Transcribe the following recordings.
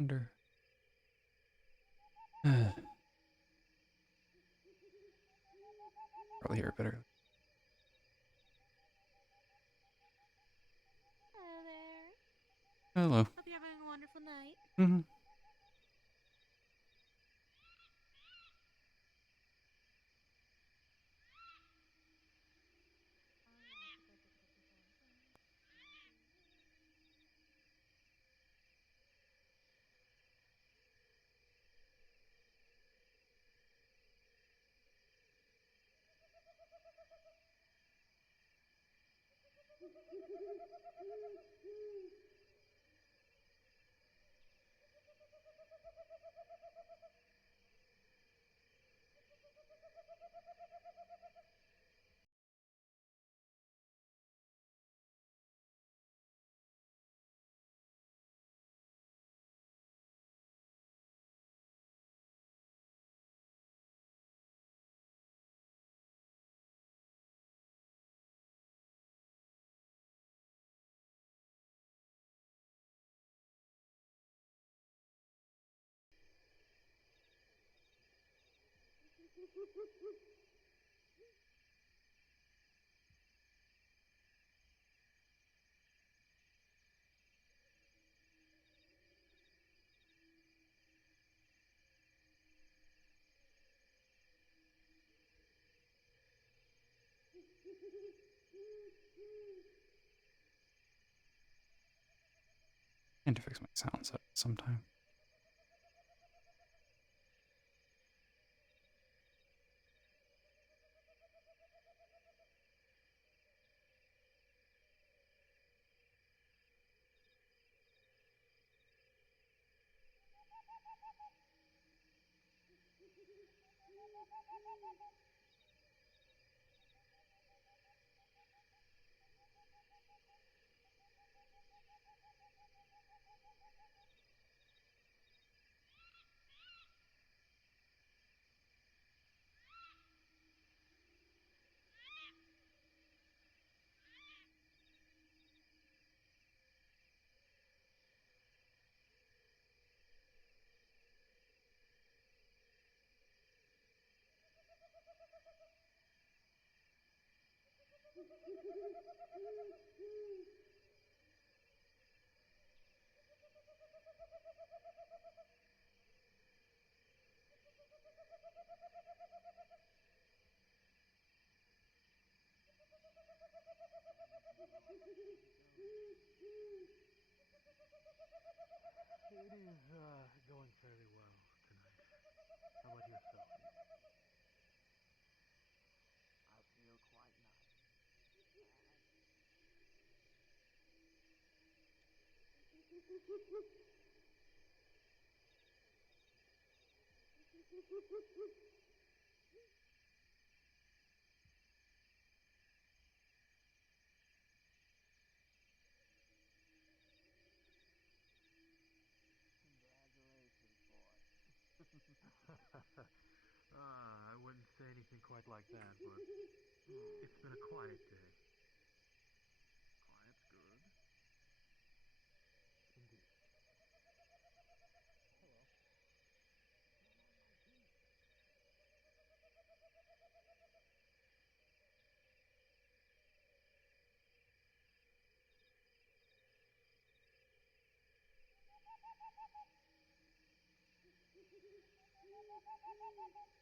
Wonder. Probably hear it better. Hello there. Hello. Hope you're having a wonderful night. Mm-hmm. I need to fix my sound set sometime. It is going fairly well tonight. How about yourself? I feel quite nice. Congratulations, boy. I wouldn't say anything quite like that, but it's been a quiet day. Quiet's good. Indeed. Hello. Don't mind my teeth.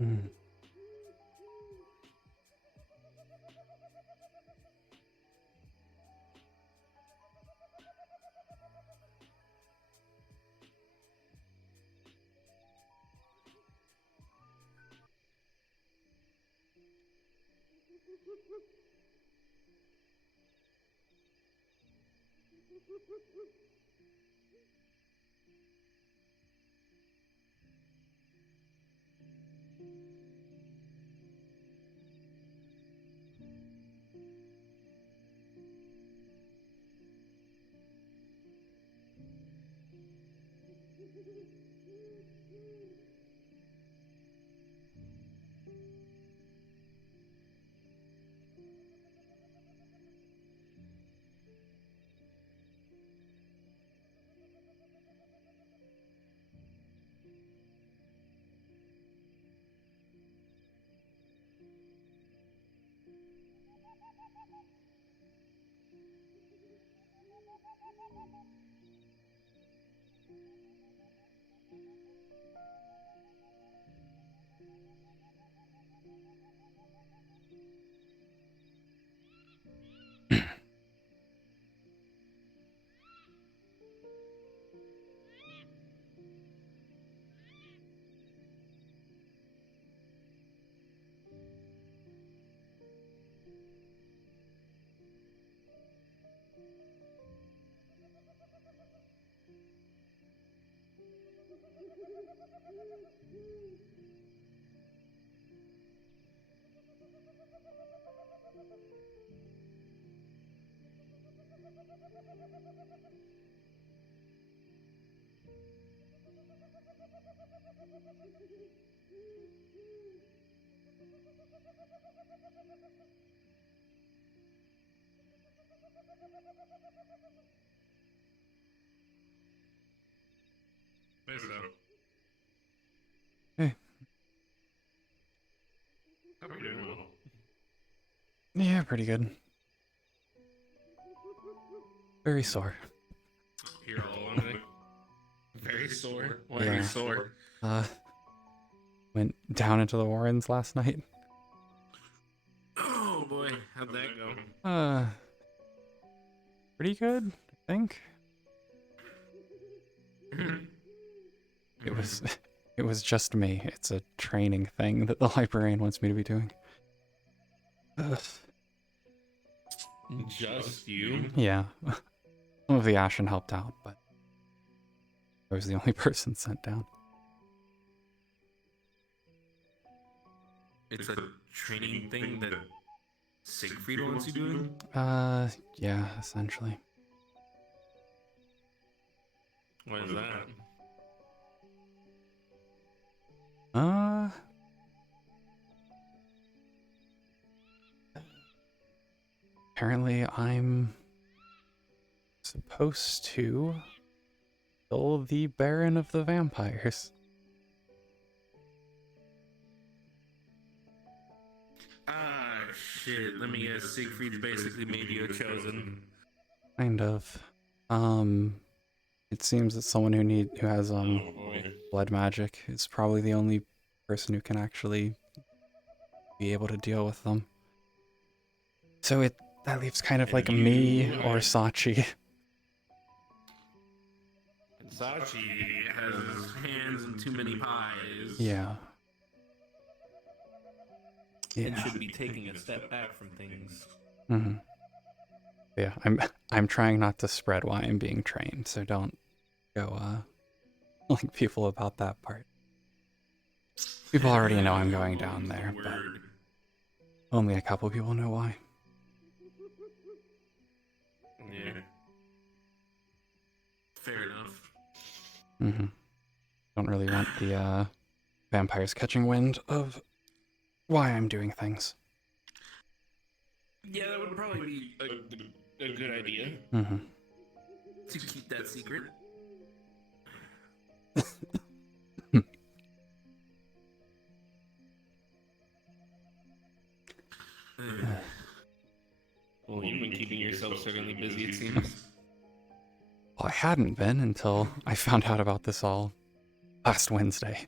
Mm. What's up? Hey. Hope you're doing well. Yeah, pretty good. Very sore. You're all alone today? Very sore. Why are Yeah. you sore? Went down into the Warrens last night. Oh boy, how'd that go? Pretty good, I think. It was just me. It's a training thing that the librarian wants me to be doing. Just you? Yeah. Some of the Ashen helped out, but I was the only person sent down. It's a training thing that Siegfried wants you doing? Yeah, essentially. Why is that? apparently I'm supposed to kill the Baron of the Vampires. Ah, shit. Let me guess. Siegfried's basically made you a chosen. Kind of. It seems that someone who has Oh boy. blood magic is probably the only person who can actually be able to deal with them. So that leaves kind of And like you, me or Sachi. Sachi has his hands in too many pies. Yeah. And Yeah. should be taking a step back from things. Mm-hmm. Yeah, I'm trying not to spread why I'm being trained, so don't go like people about that part. People already know I'm going down there, but only a couple people know why. Yeah. Fair enough. Mm-hmm. Don't really want the vampires catching wind of why I'm doing things. Yeah, that would probably be a good idea. Mm-hmm. To keep that secret. Well, you've been keeping yourself certainly busy, it seems. Well, I hadn't been until I found out about this all last Wednesday.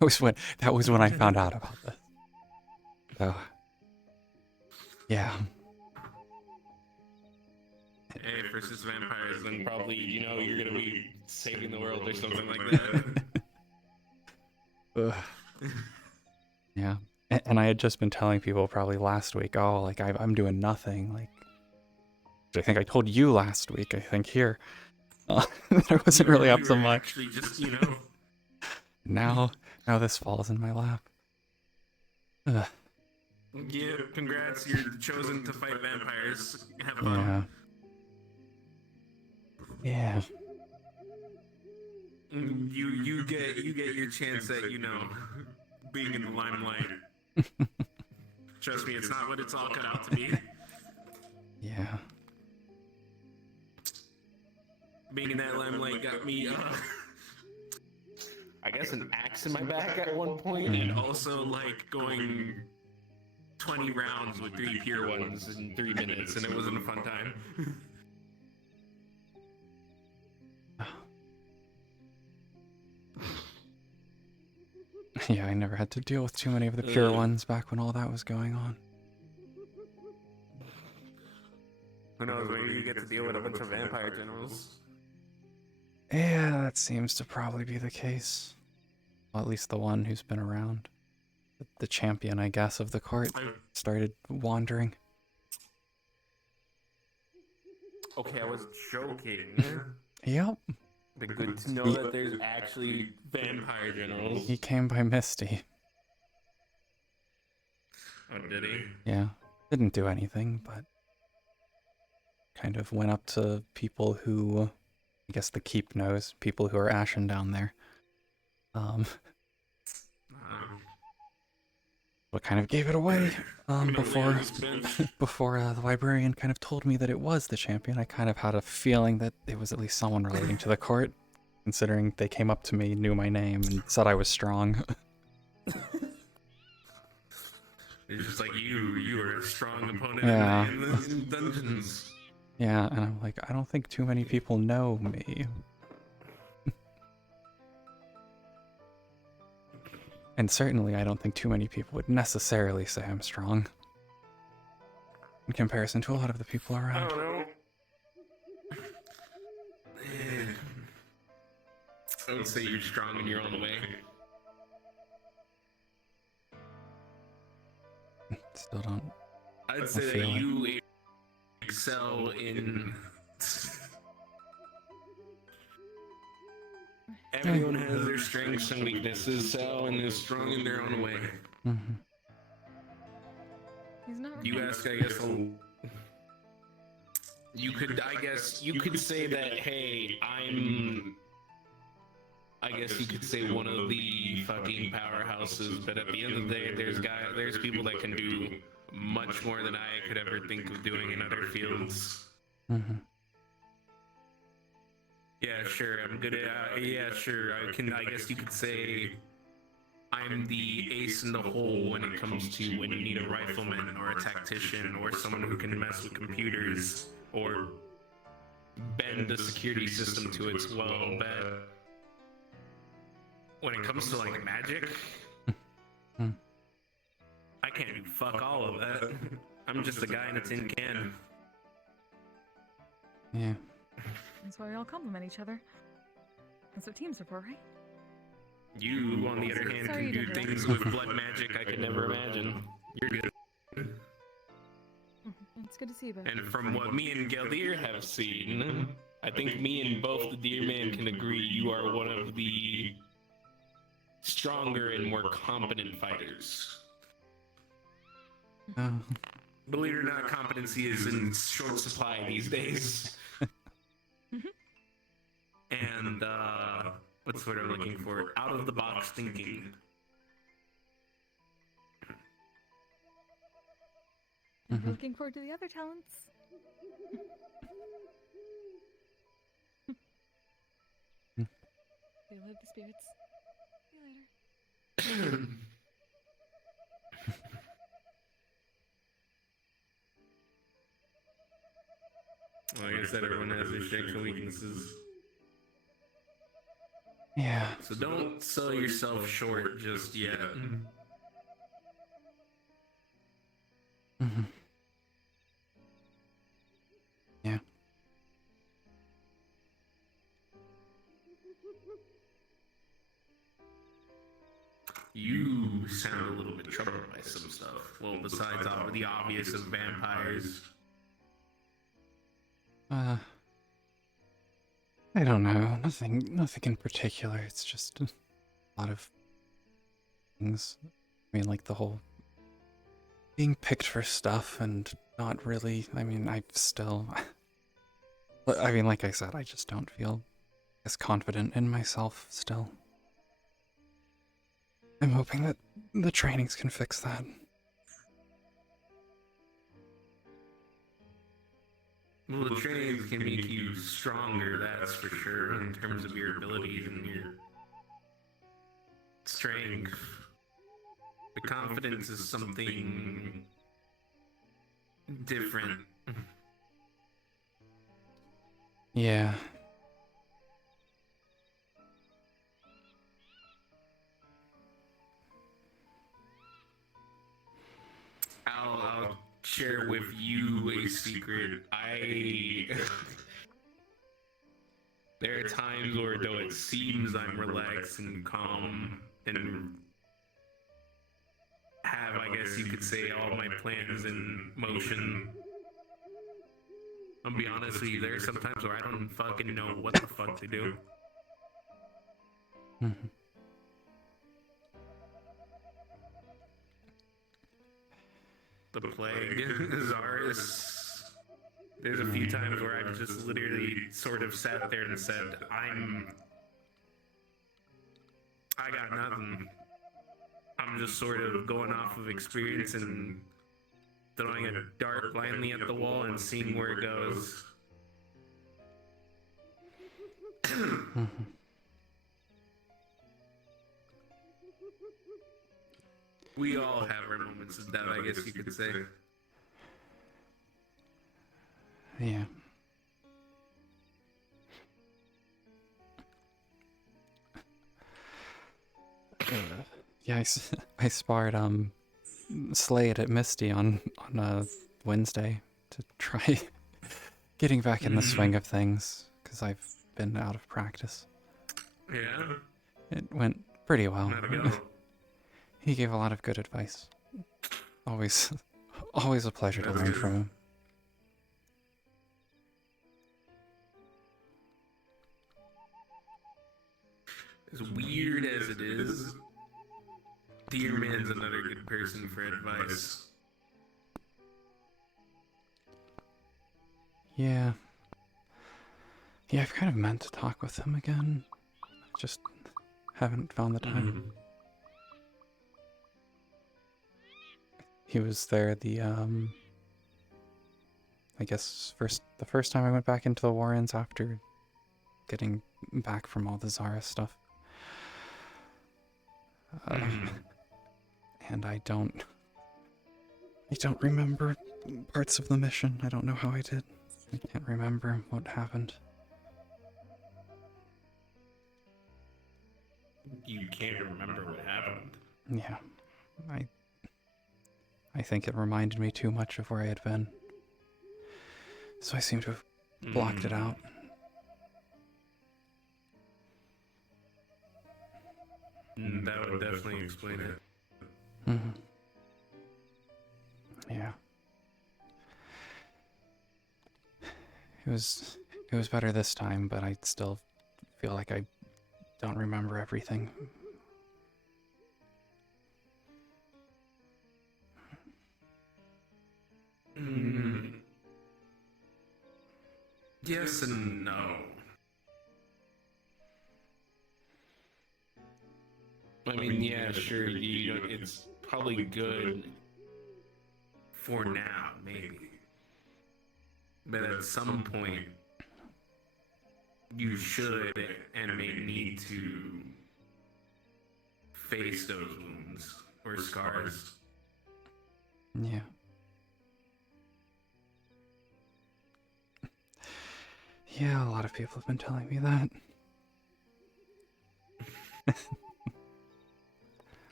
That was when I found out about this. So, yeah. Hey, versus vampires, then probably, you're gonna be saving the world or something like that. Ugh. Yeah. And I had just been telling people probably last week, oh, like I'm doing nothing. Like, I think I told you last week, I think here. I wasn't really up to much. Actually, just, Now this falls in my lap. Ugh. Yeah, congrats, you're chosen to fight vampires. Have fun. Yeah. Yeah. You get your chance at, being in the limelight. Trust me, it's not what it's all cut out to be. Yeah. Being in that limelight got me, I guess an axe in my back at one point, and also like going 20 rounds with 3 pure ones in 3 minutes, and it wasn't a fun time. Yeah, I never had to deal with too many of the pure ones back when all that was going on. Who knows, maybe you get to deal with a bunch of vampire generals. Yeah, that seems to probably be the case. Well, at least the one who's been around. The champion, I guess, of the court started wandering. Okay, I was joking. Yep. But good to know that there's actually vampire generals. He came by Misty. Oh, did he? Yeah. Didn't do anything, but kind of went up to people who, I guess the keep knows, people who are ashen down there. What kind of gave it away before the librarian kind of told me that it was the champion. I kind of had a feeling that it was at least someone relating to the court, considering they came up to me, knew my name, and said I was strong. It's just like you were a strong opponent Yeah. in the dungeons. Yeah, and I'm like, I don't think too many people know me. And certainly I don't think too many people would necessarily say I'm strong. In comparison to a lot of the people I around. don't know. I would say you're strong in your own way. Still don't. I'd say that feel it. you excel in... Everyone has their strengths and weaknesses, so, and is strong in their own way. Mm-hmm. He's not You ask, I guess, you could say that, hey, I guess you could say one of the fucking powerhouses, but at the end of the day, there's people that can do much more than I could ever think of doing in other fields. Mm-hmm. Yeah, sure. I'm good at. Yeah, sure. I guess you could say I'm the ace in the hole when it comes to when you need a rifleman or a tactician or someone who can mess with computers or bend the security system to its will. But when it comes to like magic, I can't do fuck all of that. I'm just a guy in a tin can. Yeah. That's why we all complement each other. That's what teams are for, right? You, on the other hand, Sorry can to do interrupt. things with blood magic I could never imagine. You're good. It's good to see you both. And from what me and Geldir have seen, I think me and both the Deer Man can agree you are one of the stronger and more competent fighters. Believe it or not, competency is in short supply these days. And, what's what I'm looking for? Out of the box thinking. Looking forward to the other talents. They live the spirits. See you later. Like I said, everyone has their strengths and weaknesses. Yeah. So don't sell yourself short just yet. Mm-hmm. Yeah. You sound a little bit troubled by some stuff. Well, besides all the obvious of vampires. I don't know. Nothing in particular. It's just a lot of things. I mean, like the whole being picked for stuff and not really. I mean, like I said, I just don't feel as confident in myself still. I'm hoping that the trainings can fix that. Well, the trainings can make you stronger, that's for sure, in terms of your abilities and your strength. The confidence is something different. Yeah. I'll share with you a secret. There are times where, though it seems I'm relaxed and calm and have, I guess you could say, all my plans in motion, I'll be honest with you, there are some times where I don't fucking know what the fuck to do. Mm-hmm. The plague, Zaris. There's a few times where I've just literally sort of sat there and said, I got nothing. I'm just sort of going off of experience and throwing a dart blindly at the wall and seeing where it goes. Mm-hmm. We all have our moments of doubt, I guess you could say. Yeah. Yeah, I sparred Slade at Misty on Wednesday to try getting back in the swing of things because I've been out of practice. Yeah. It went pretty well. How'd it go? He gave a lot of good advice. Always a pleasure to learn from him. As weird as it is, Deer Man's another good person for advice. Yeah. Yeah, I've kind of meant to talk with him again. Just haven't found the time. he was there I guess the first time I went back into the Warrens after getting back from all the Zara stuff. And I don't remember parts of the mission. I don't know how I did. I can't remember what happened. You can't remember what happened. Yeah, I think it reminded me too much of where I had been. So I seem to have blocked it out. That would definitely explain it. Mm-hmm. Yeah. It was better this time, but I still feel like I don't remember everything. Yes and no. I mean, yeah, sure. It's probably good for now, maybe. But at some point, you should and may need to face those wounds or scars. Yeah. Yeah, a lot of people have been telling me that.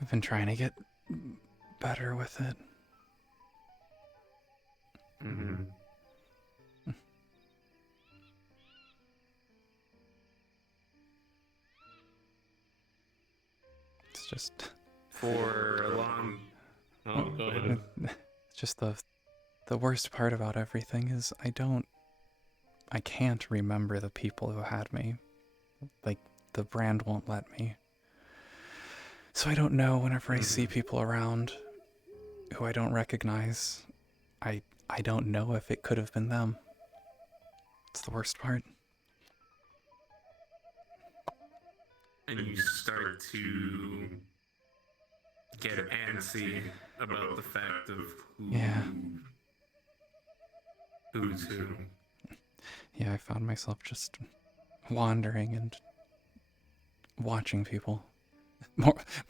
I've been trying to get better with it. Mm-hmm. It's just For a long... Oh, go ahead. just the worst part about everything is I can't remember the people who had me. Like, the brand won't let me. So I don't know whenever I see people around who I don't recognize. I don't know if it could have been them. It's the worst part. And you start to get antsy about the fact of who's who. Yeah, I found myself just wandering and watching people.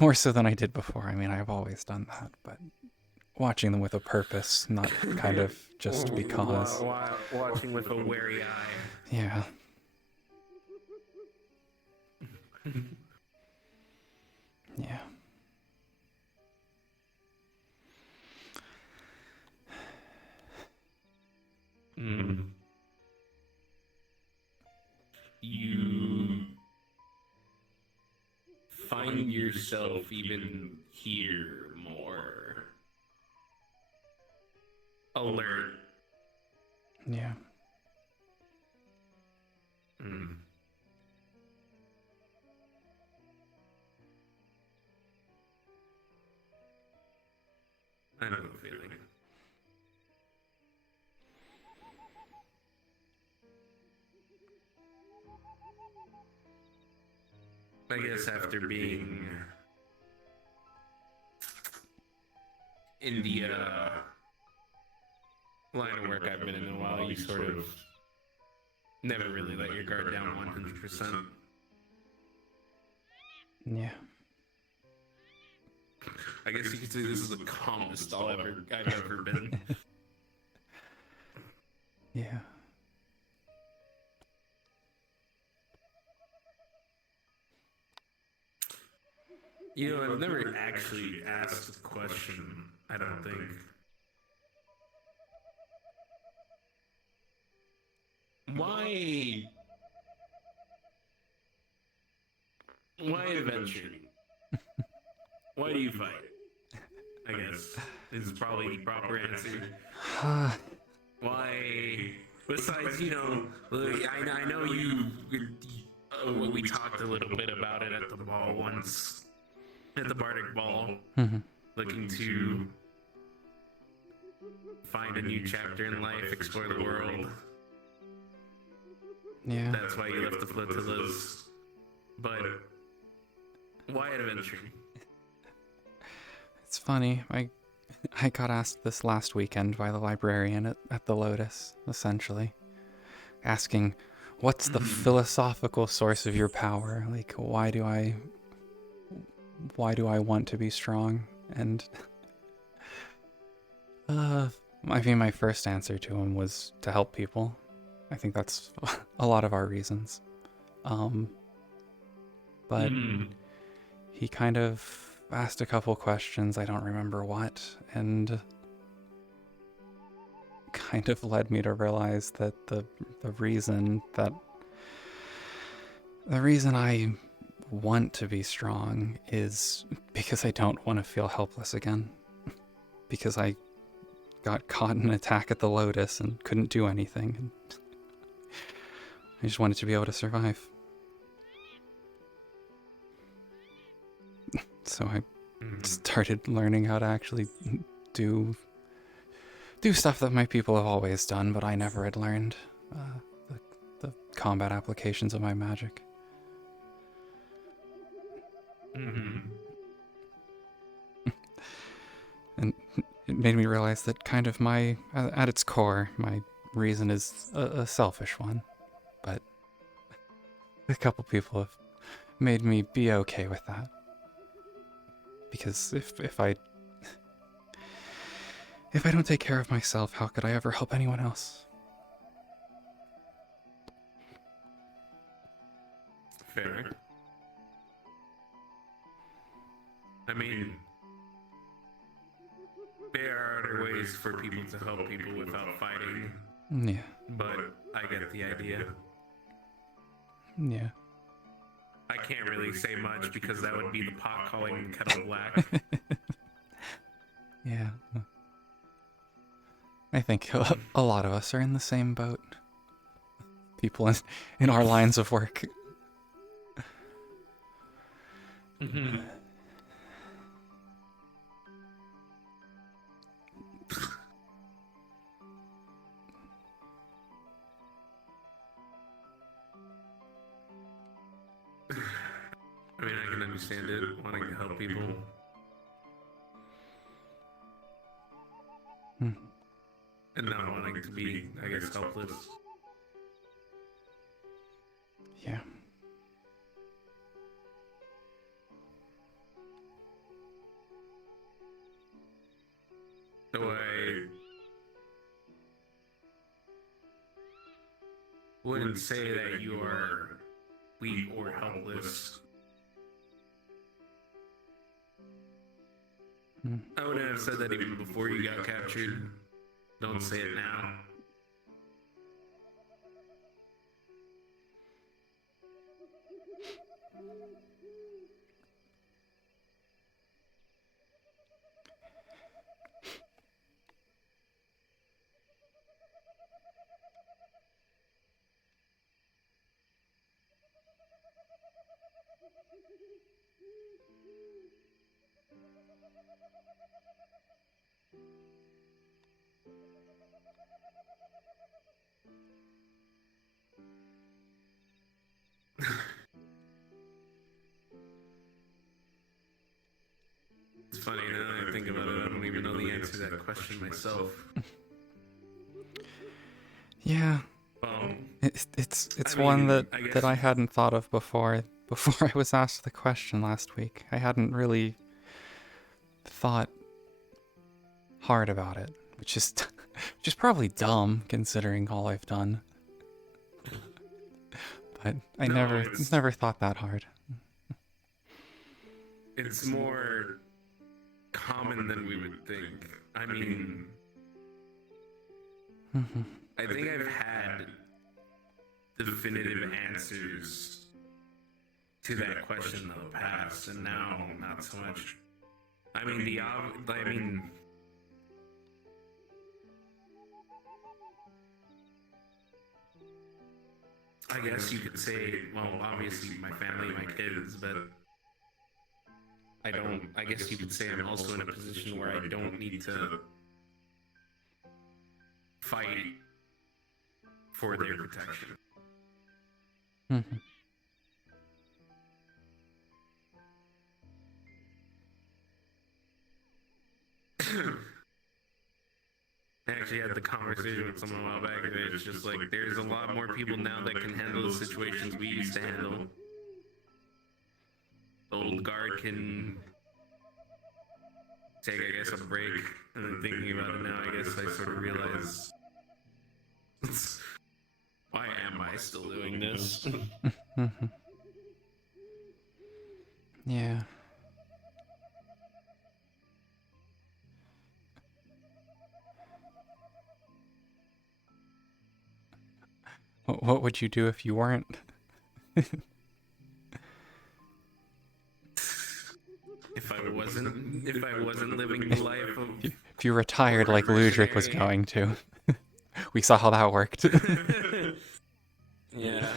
More so than I did before. I mean, I've always done that, but watching them with a purpose, not kind of just because. Watching with a wary eye. Yeah. Yeah. You find yourself even here more alert. Yeah. I know the feeling. I guess after being in the line of work I've been in a while, you sort of never really let your guard down 100%. Yeah. I guess you could say this is the calmest I've ever been. Yeah. You know, I've never actually asked the question, I don't think. Why adventure? Why do you fight? I guess is probably the proper answer. Why? Besides, you know, I know we talked a little bit about it at the ball once, at the Bardic Ball, looking to find a new chapter in life, explore the world. Yeah. That's why you left the flotillas. But why adventuring? It's funny. I got asked this last weekend by the librarian at the Lotus, essentially, asking, "What's the philosophical source of your power? Like, why do I want to be strong?" And I mean, my first answer to him was to help people. I think that's a lot of our reasons. But he kind of asked a couple questions, I don't remember what, and kind of led me to realize that the reason I want to be strong is because I don't want to feel helpless again. Because I got caught in an attack at the Lotus and couldn't do anything. And I just wanted to be able to survive. So I started learning how to actually do stuff that my people have always done, but I never had learned. The combat applications of my magic. And it made me realize that kind of at its core, my reason is a selfish one. But a couple people have made me be okay with that. Because if I don't take care of myself, how could I ever help anyone else? Fair. I mean, there are other ways for people to help people without fighting. Yeah. But I get the idea. Yeah. I can't really say much because that would be the pot calling the kettle black. Yeah. I think a lot of us are in the same boat. People in our lines of work. I mean, I can understand it, wanting to help people. And not wanting to be, I guess, helpless. Yeah. So I wouldn't say that you are weak or helpless. I would have said that even before you got captured. Don't say it now. It's funny now that I think about it, I don't even know the answer to that question myself. Yeah. It's one that I hadn't thought of before I was asked the question last week. I hadn't really thought hard about it, which is probably dumb considering all I've done. But I never thought that hard. It's more common than we would think. I mean, I think I've had definitive answers to that question in the past, and now not so much. I mean, I guess you could say, well, obviously my family, my kids, but I guess you could say I'm also in a position where I don't need to fight for their protection. I actually had the conversation with someone a while back, and it's just like there's a lot more people now that can handle the situations we used to handle. The old guard can take, I guess, a break, and then thinking about it now, I guess I sort of realize, why am I still doing this? Mhm. Yeah. What would you do if you weren't? If I wasn't living the life of If you retired like Ludric was going to. We saw how that worked. yeah.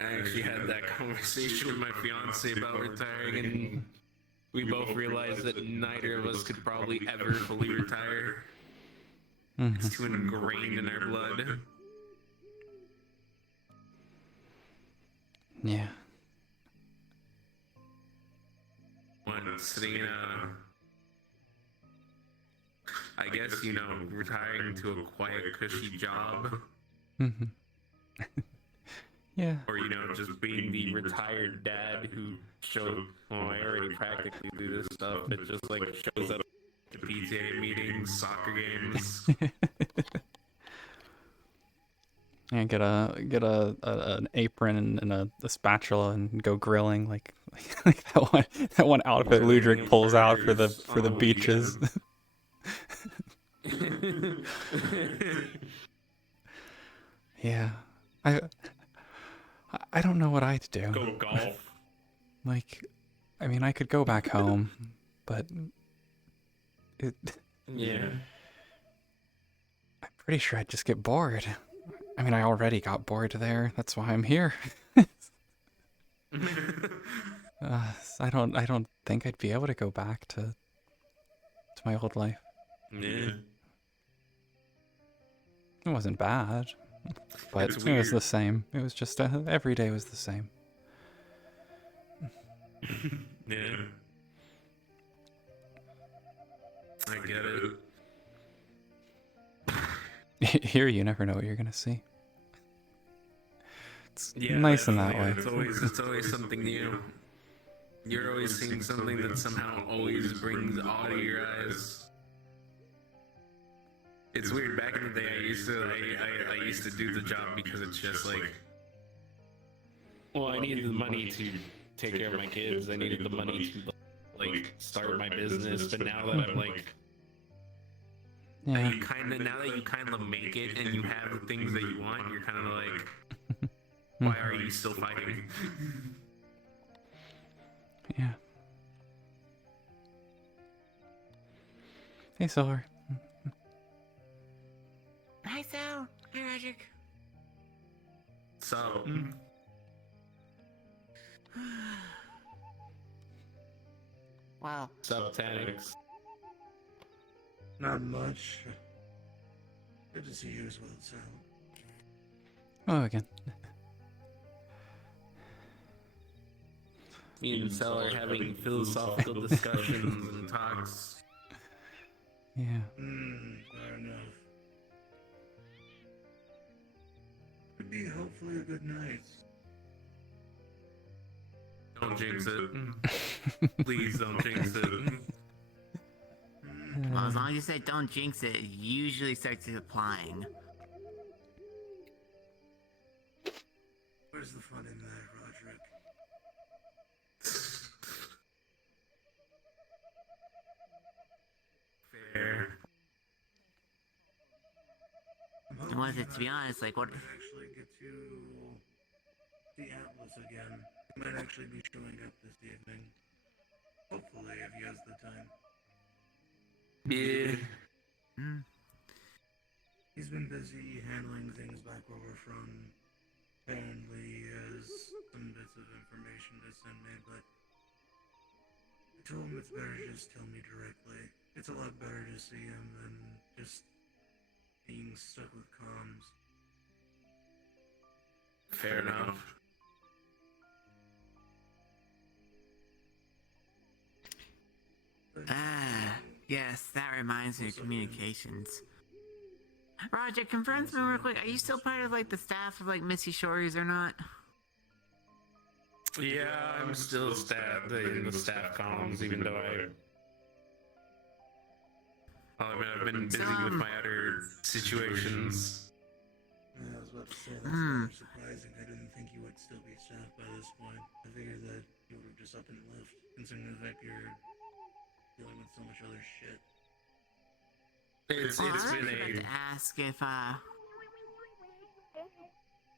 I actually had that conversation with my fiance about retiring, and we both realized that neither of us could probably ever fully retire. It's too ingrained in our blood. Yeah. When sitting in I guess, retiring to a quiet, cushy job. Mhm. Yeah. Or, just being the retired dad who showed, well, I already practically do this stuff. It just, like, shows up at the PTA meetings, soccer games. And get an apron and a spatula and go grilling like that one outfit Ludric pulls out for the beaches. Yeah. I don't know what I'd do. Go golf. Like, I mean, I could go back home, but Yeah. I'm pretty sure I'd just get bored. I mean, I already got bored there. That's why I'm here. I don't think I'd be able to go back to my old life. Yeah. It wasn't bad, but It's it was weird. the same. It was just every day was the same. Yeah. I get it. Here, you never know what you're gonna see. It's Yeah, nice in that way. It's always something new. You're always seeing something that somehow always brings awe to your eyes. It's weird. Back in the day, I used to do the job because it's just like, well, I needed the money to take care of my kids. I needed the money to like start my business. But now that I'm like, Yeah. now that you kind of make it and you have the things that you want, you're kind of like, why are you still fighting? Yeah. Hey, Silver. Hi, Sal. Hi, Roderick. So, Wow. subtanics. Not much. Good to see you as well, Sal. Oh, again. Me and Sal are having philosophical discussions and talks. Yeah. Fair enough. Could be hopefully a good night. Don't jinx it. Please don't jinx it. Well, as long as you say don't jinx it, it usually starts applying. Where's the fun in that, Roderick? Fair. I'm Was hoping it, to be honest, like, what? I might actually get to the Atlas again. He might actually be showing up this evening. Hopefully, if he has the time. Yeah. Hmm. He's been busy handling things back where we're from. Apparently, he has some bits of information to send me, but I told him it's better to just tell me directly. It's a lot better to see him than just being stuck with comms. Fair enough. But Ah. Yes, that reminds me of communications. Roger, confirm me real quick. Are you still part of like the staff of like Missy Shores or not? Yeah, I'm still in the staff columns, even though I've been busy with my other situations. Yeah, I was about to say, that's rather surprising. I didn't think you would still be staffed by this point. I figured that you would have just up and left, considering the fact you're dealing with so much other shit. It's Well, I was been about to ask if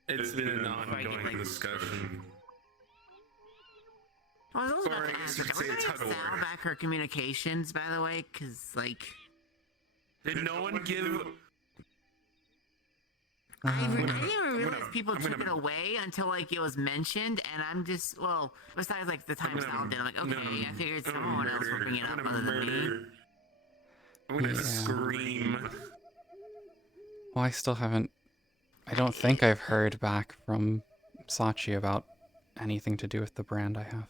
it's been an ongoing discussion. I was also Or about I to guess ask, you are could we say gonna a get tug of Sal war. back her communications, by the way? Cause like, Did no one give? I didn't even realize gonna- people I'm took gonna- it away until like it was mentioned, and I'm just besides like the time Sal did, I'm like, okay, I figured someone else would bring it up other than me. I'm gonna Yeah. scream. Well, I still haven't. I don't think I've heard back from Sachi about anything to do with the brand I have,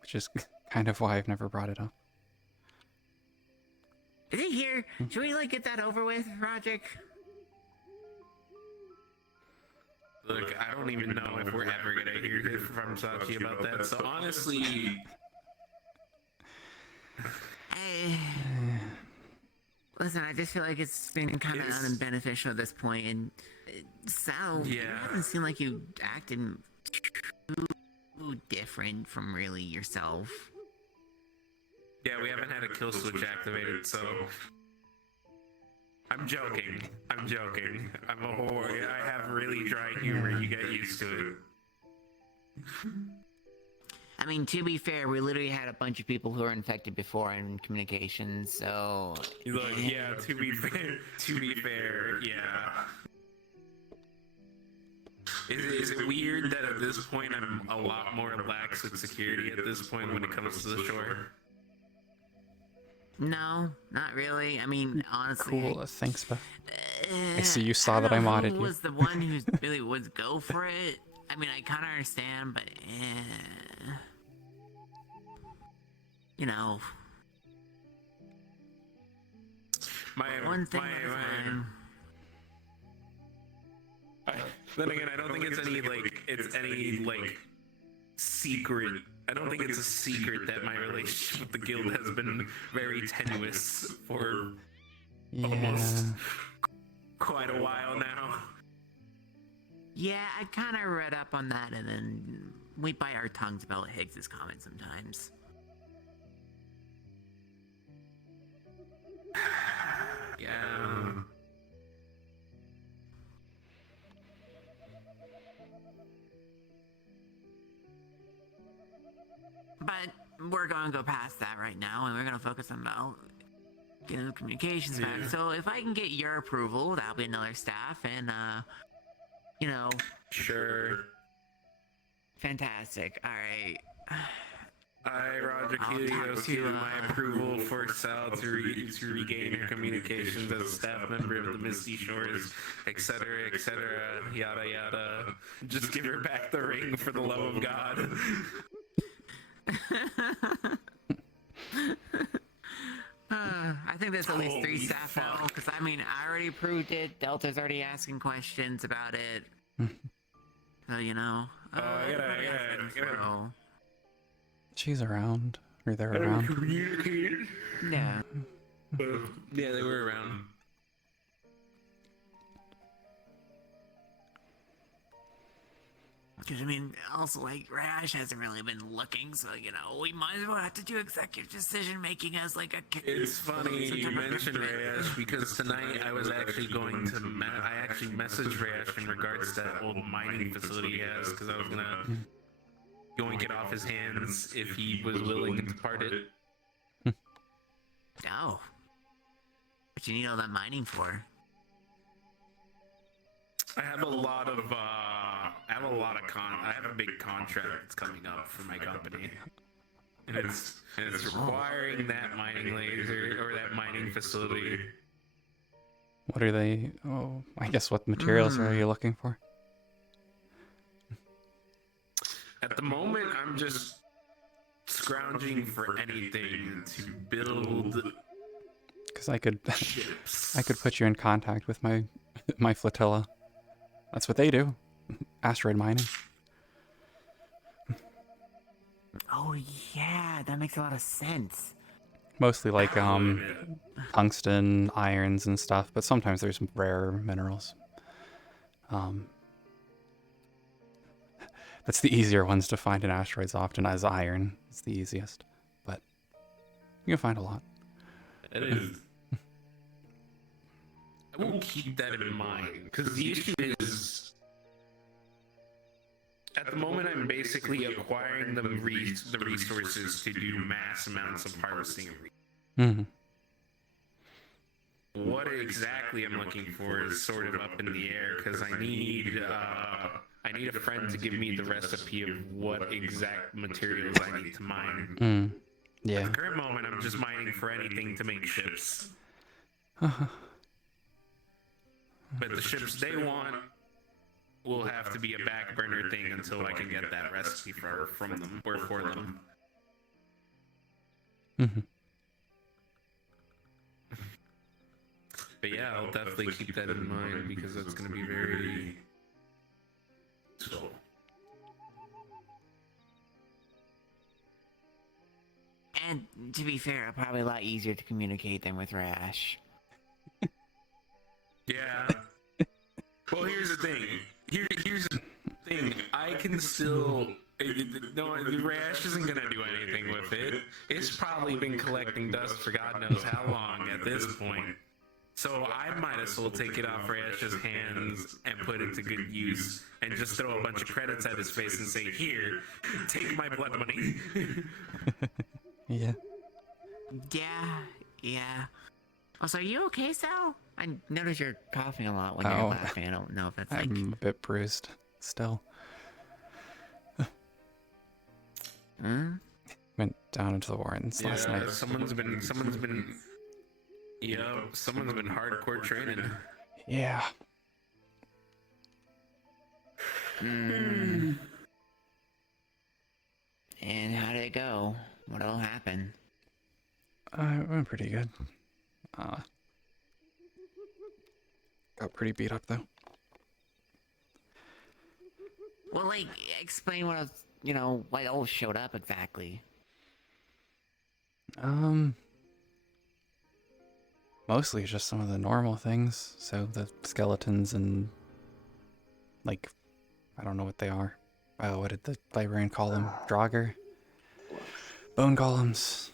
which is kind of why I've never brought it up. Is he here? Should we like get that over with, Roderick? Look, I don't even know if we're ever gonna hear from Sachi about that. So honestly, Listen, I just feel like it's been kind of unbeneficial at this point, and Sal, you Yeah. haven't seemed like you acted too different from really yourself. yeah, we haven't had a kill switch activated, so I'm joking. I'm joking. I'm a whore. I have really dry humor. You get used to it. I mean, to be fair, we literally had a bunch of people who were infected before in communications, so... Look, yeah, to be fair, yeah. Is it weird that at this point I'm a lot more lax with security at this point when it comes to the shore? No, not really. I mean, honestly... Cool, thanks, Beth. I see you saw that I modded you. was the one who really would go for it. I mean, I kind of understand, but... You know... One thing at a time. Then again, I don't think it's any secret. I don't think it's a secret that my relationship with the guild has been very tenuous for almost quite a while now. Yeah, I kind of read up on that, and then we bite our tongues about Higgs's comments sometimes. Yeah. But we're going to go past that right now, and we're going to focus on getting the communications back. So if I can get your approval, that'll be another staff, and you know. Sure. Fantastic. All right. Roger I'll Kilios, talk to, give my approval for Sal to regain her communications as a staff member of the Misty Shores, etc., yada yada. Just give her back the ring for the love of God. I think there's at least 3 Holy staff fuck. now, because I mean, I already proved it. Delta's already asking questions about it. So, you know. I gotta. She's around, or they're around. Yeah. Yeah, they were around. Because, I mean, also, like, Rash hasn't really been looking, so, you know, we might as well have to do executive decision making as, like, a... It's funny you mentioned Rayash because tonight I was actually going to. I actually messaged Rayash in regards to that old mining facility he has because I was gonna yoink it off his hands if he was willing to part it. Oh. What you need all that mining for? I have a lot of. I have a big contract that's coming up for my company, and it's requiring that mining laser or that mining facility. What are they? Oh, I guess what materials are you looking for? At the moment, I'm just scrounging for anything to build Because I could Ships. I could put you in contact with my my flotilla. That's what they do. Asteroid mining. Oh yeah, that makes a lot of sense. Mostly like Good. tungsten, irons and stuff, but sometimes there's rare minerals. That's the easier ones to find in asteroids often, as iron. It's the easiest. But you can find a lot. It is. I will keep that in mind, because the issue is, at the moment, I'm basically acquiring the resources to do mass amounts of harvesting. Mm-hmm. What exactly I'm looking for is sort of up in the air, because I need a friend to give me the recipe of what exact materials I need to mine. Mm. At Yeah. the current moment, I'm just mining for anything to make ships. But the ships they want will have to be a back burner thing until I can get that recipe from them or for them. Mm-hmm. But yeah, I'll definitely keep that in mind because that's going to be very useful. And to be fair, probably a lot easier to communicate than with Rash. Yeah. Well, here's the thing. Here's the thing. I can still. No, the rash isn't gonna do anything with it. It's probably been collecting dust for God knows how long at this point. So I might as well take it off Rash's hands and put it to good use, and just throw a bunch of credits at his face and say, "Here, take my blood money." Yeah. Yeah. Also, are you okay, Sal? I notice you're coughing a lot when you're Oh. laughing. I don't know if that's like... I'm a bit bruised still. Hmm? Went down into the Warrens last night. Someone's been hardcore training. Yeah. And how did it go? What all happened? It went pretty good. Got pretty beat up though. Well, like, explain what else, why all showed up exactly. Mostly just some of the normal things. So the skeletons and, like, I don't know what they are. What did the librarian call them? Draugr? Bone golems.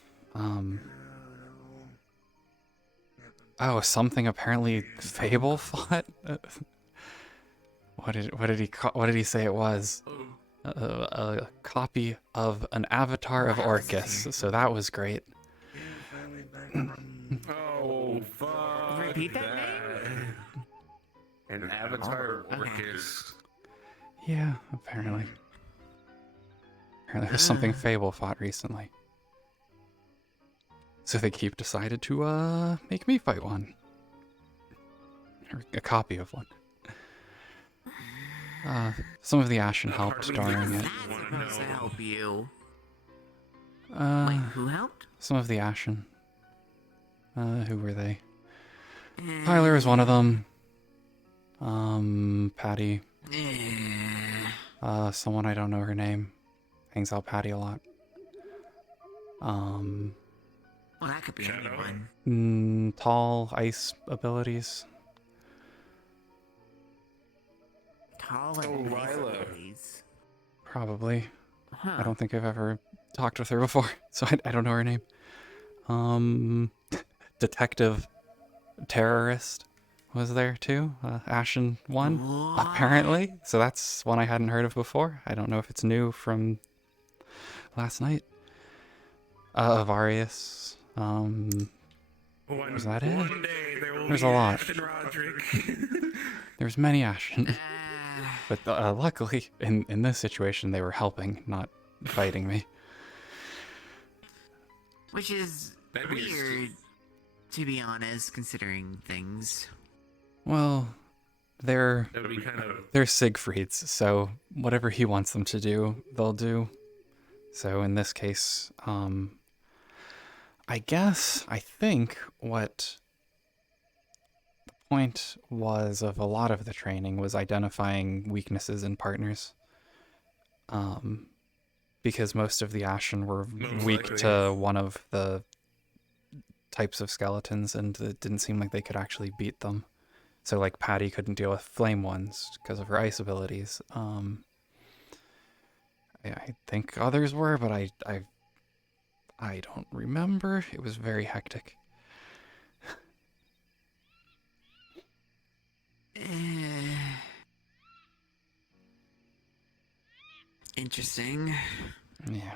Oh, something apparently Fable fought? What did he say it was? A copy of an avatar of Orcus. So that was great. Yeah, finally back from. Oh, fuck. Repeat that name? An avatar Oh, okay. Orcus. Yeah, apparently. Apparently there's something Fable fought recently. So they decided to make me fight one. Or a copy of one. Some of the Ashen helped during it. That's supposed to help you. Wait, Uh, who helped? some of the Ashen. Who were they? Tyler is one of them. Patty. Someone I don't know her name. Hangs out Patty a lot. Well, that could be anyone. Tall ice abilities. Tall Oh, and nice Ryla. abilities. Probably. Huh. I don't think I've ever talked with her before, so I don't know her name. Detective Terrorist was there too. Ashen one, What? apparently. So that's one I hadn't heard of before. I don't know if it's new from last night. Avarius. Was that it? One day there will There's be a lot. Ashton Roderick. There's many Ashen. Uh, But luckily, in this situation, they were helping, not fighting me. which is That'd be weird, to be honest, considering things. Well, they're That would be kind of. Siegfried's, so whatever he wants them to do, they'll do. So in this case, I think what the point was of a lot of the training was identifying weaknesses in partners. Because most of the Ashen were Most weak likely. to one of the types of skeletons, and it didn't seem like they could actually beat them. So, like, Patty couldn't deal with flame ones because of her ice abilities. I think others were, but I don't remember. It was very hectic. Interesting. Yeah.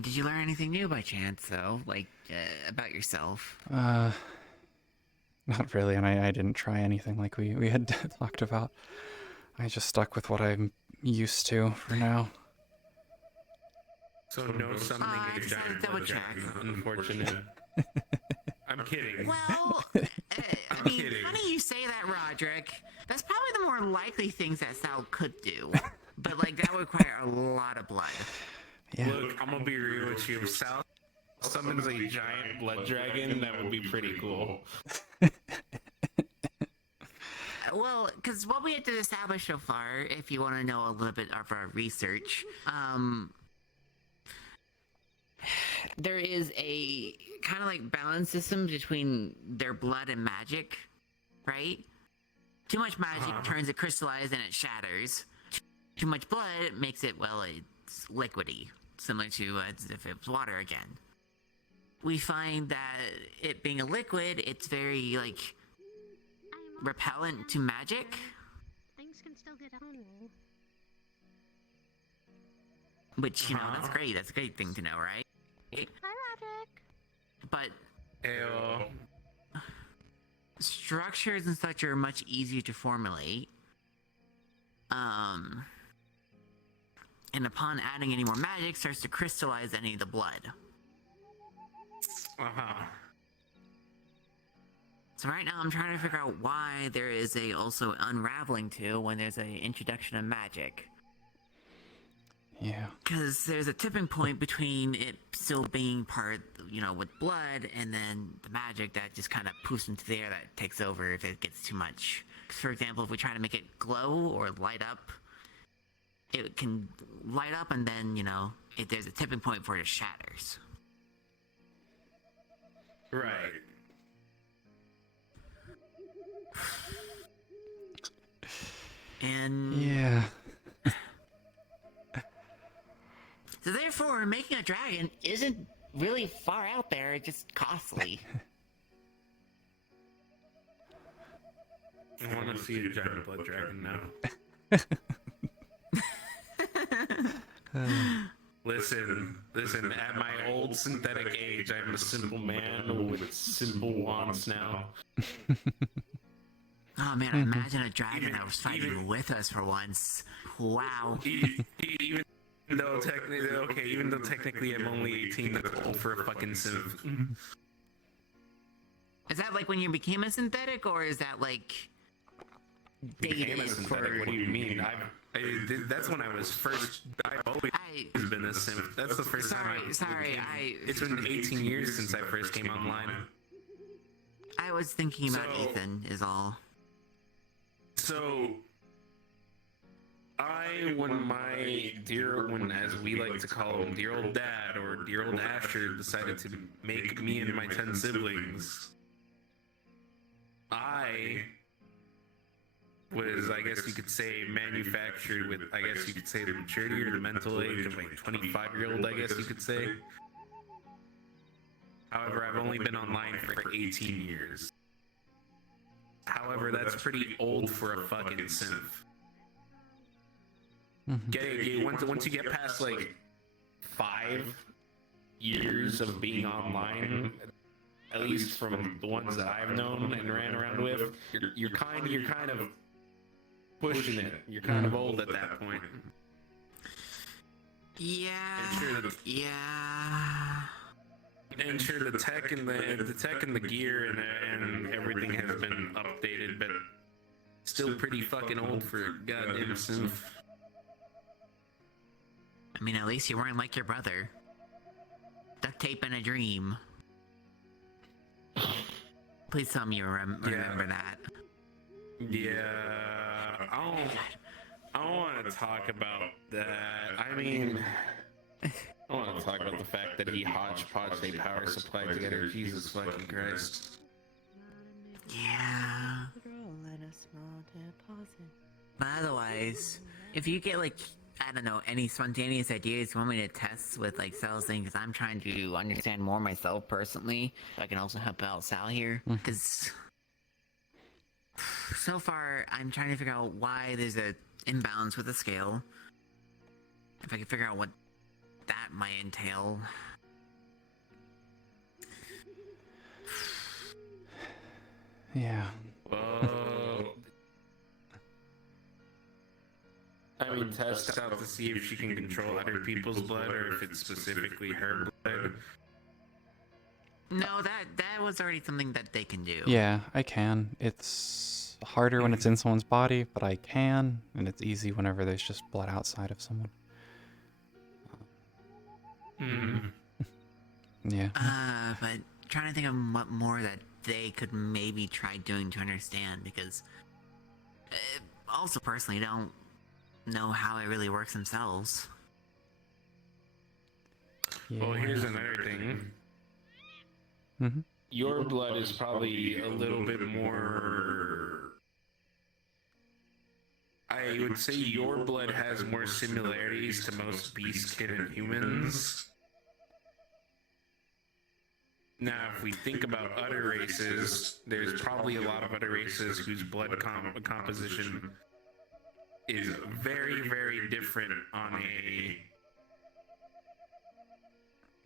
Did you learn anything new by chance, though? Like, about yourself? Not really, and I didn't try anything like we had talked about. I just stuck with what I'm used to for now. So no summoning I a just had giant to double blood check. dragon, unfortunate. I'm kidding. Well, I'm I mean, kidding. funny you say that, Roderick. That's probably the more likely things that Sal could do. But, like, that would require a lot of blood. Yeah. Look, I'm gonna be real with you. If Sal summons a giant blood dragon, that would be pretty cool. Well, because what we had to establish so far, if you want to know a little bit of our research, there is a kind of like balance system between their blood and magic, right? Too much magic turns it crystallized and it shatters. Too much blood makes it, well, it's liquidy, similar to as if it was water again. We find that it being a liquid, it's very, like, repellent to magic. Things can still get on me. Which, you know, that's great. That's a great thing to know, right? Hi, Roderick. But Ayo. structures and such are much easier to formulate. And upon adding any more magic, starts to crystallize any of the blood. So right now I'm trying to figure out why there is a also unraveling to when there's a introduction of magic. Yeah. Because there's a tipping point between it still being part, you know, with blood, and then the magic that just kind of poofs into the air that takes over if it gets too much. For example, if we try to make it glow or light up, it can light up, and then, you know, if there's a tipping point where it shatters. Right. And Yeah. so therefore, making a dragon isn't really far out there, it's just costly. I want to see a giant blood dragon now. Listen, at my old synthetic age, I'm a simple man with simple wants now. Oh man, imagine a dragon that was fighting with us for once. Wow. Even though technically I'm only 18, that's old for a fucking synth. Is that like when you became a synthetic, or is that like Became a dated synthetic? for... What do you mean? That's when I was first. I've always been a synth. That's the first time. It's been 18 years since I first came online. I was thinking about Ethan, is all. So, when as we like to call him, dear old dad or dear old Asher decided to make me and my 10 siblings, I was, I guess you could say, manufactured with, I guess you could say, the maturity or the mental age of like 25-year-old, I guess you could say. However, I've only been online for 18 years. However, that's pretty old for a fucking synth. Once you get past like 5 years of being online, at least from the ones that I've known and ran around with, you're kind of pushing it. You're kind of old at that point. Yeah. And sure, the tech and the gear and everything has been updated, but still pretty fucking old for a goddamn synth. I mean, at least you weren't like your brother. Duct tape in a dream. Please tell me you remember that. Yeah, I don't want to talk about that. I mean, I want to talk about the fact that he hodgepodged a power supply together. Jesus fucking Christ. Yeah. But otherwise, if you get like, I don't know, any spontaneous ideas you want me to test with like Sal's thing, because I'm trying to understand more myself personally, so I can also help out Sal here, because so far I'm trying to figure out why there's a imbalance with the scale. If I can figure out what that might entail. Yeah. I mean, test out to see if she can control other people's blood or if it's specifically her blood. No, that was already something that they can do. Yeah, I can. It's harder when it's in someone's body, but I can, and it's easy whenever there's just blood outside of someone. Yeah. But trying to think of what more that they could maybe try doing to understand, because also personally don't know how it really works themselves. Yeah. Well, here's another thing. Mm-hmm. Your blood is probably a little bit more... I would say your blood has more similarities to most beast-kin and humans. Now, if we think about other races, there's probably a lot of other races whose blood composition is very, very different on a...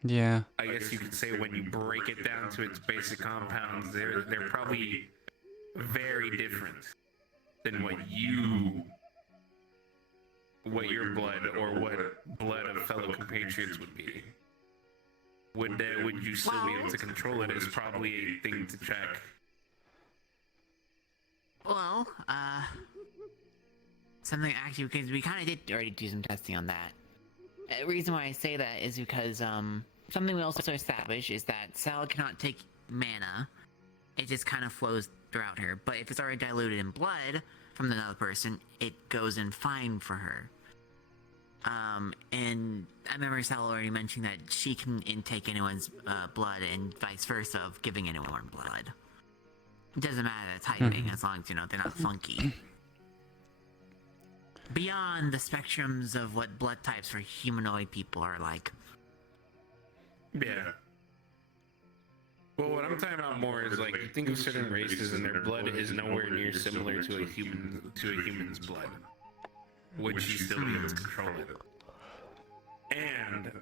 Yeah. I guess you could say when you break it down to its basic compounds, they're probably very different than what your blood or what blood of fellow compatriots would be. Would you still be able to control it is probably a thing to check. Well, something actually, because we kind of did already do some testing on that. The reason why I say that is because, something we also established is that Sal cannot take mana. It just kind of flows throughout her. But if it's already diluted in blood from another person, it goes in fine for her. And I remember Sal already mentioning that she can intake anyone's blood and vice versa of giving anyone blood. It doesn't matter the typing as long as, you know, they're not funky. Beyond the spectrums of what blood types for humanoid people are like. Yeah. Well, what I'm talking about more is like you think of certain races and their blood is nowhere near similar to a human's blood. Would she still be able to control it? And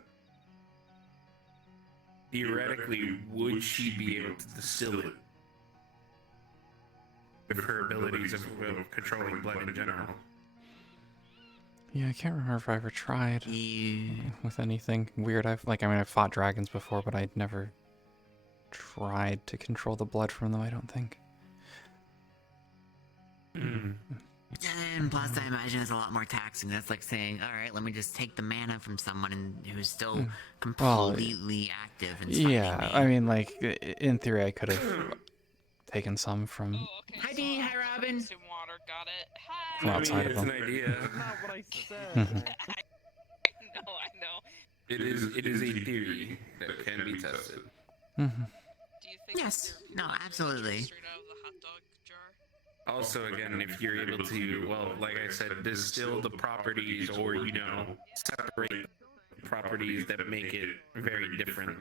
theoretically, would she be able to distill it with her abilities of controlling blood in general? Yeah, I can't remember if I ever tried Yeah. with anything weird. I've fought dragons before, but I'd never tried to control the blood from them, I don't think. And plus, I imagine it's a lot more taxing. That's like saying, all right, let me just take the mana from someone who's still completely active and fighting Yeah, me. I mean, like, in theory, I could have taken some from Hi, Dee. Hi, Robin. Some water, got it. Hi. from outside of it's an them. idea. Not what I said. I know. It is a theory that can be tested. Do you think Yes. you're No, absolutely. straight out of the hot dog jar? Also, again, if you're able to, well, like I said, distill the properties or, you know, separate the properties that make it very different.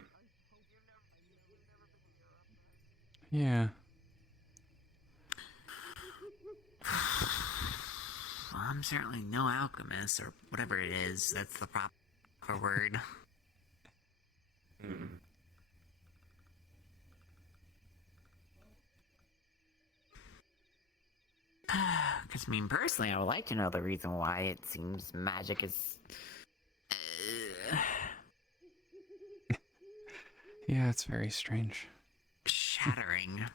Yeah. Well, I'm certainly no alchemist or whatever it is. That's the proper word. Because, I mean, personally, I would like to know the reason why it seems magic is... Yeah, it's very strange. shattering.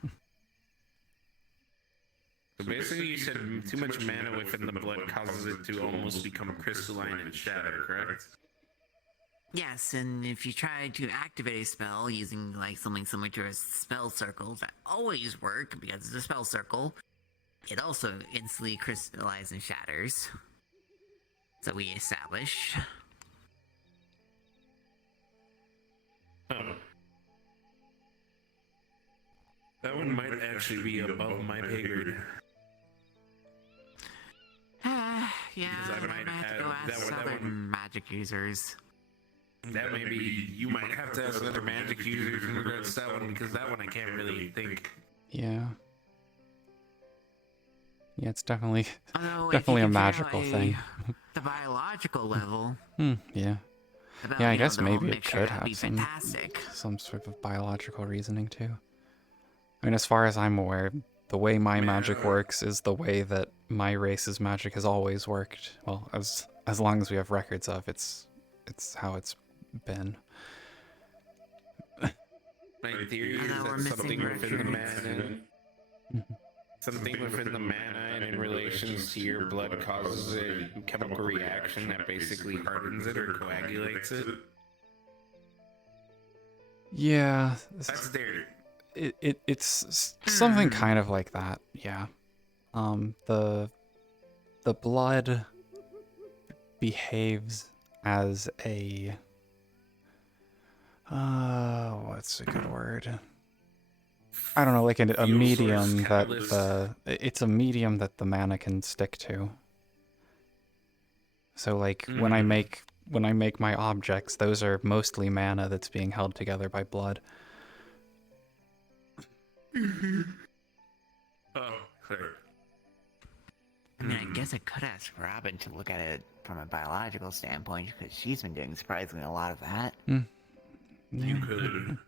So basically, you said too much mana within the blood causes it to almost become crystalline and shatter, correct? Yes, and if you try to activate a spell using like something similar to a spell circle that always work because it's a spell circle, it also instantly crystallizes and shatters. So we establish. Oh. That one might actually be above my pay grade. Yeah, Because I I might might have to have- go that ask one- that other one- magic users. That may be, you might have to ask other magic users in regards to that one, because that one I can't really think. Yeah. Yeah, it's definitely Although, definitely if a you can figure magical out thing. the biological level. Yeah. About, Yeah, I you know, guess the whole maybe it mixture, could that'd be have some fantastic. sort of biological reasoning too. I mean, as far as I'm aware, the way my magic works is the way that my race's magic has always worked. Well, as long as we have records of, it's how it's been. My theory is Although we're that something missing within the records. mana, something within the mana and in relations to your blood causes a chemical reaction that basically hardens it or coagulates it. Yeah, That's their. it's something kind of like that. Yeah. The blood behaves as a what's a good word? I don't know, like a Fuel source medium that catalyst. it's a medium that the mana can stick to. So like when I make my objects, those are mostly mana that's being held together by blood. Oh, sorry. I mean, I guess I could ask Robin to look at it from a biological standpoint because she's been doing surprisingly a lot of that. You could.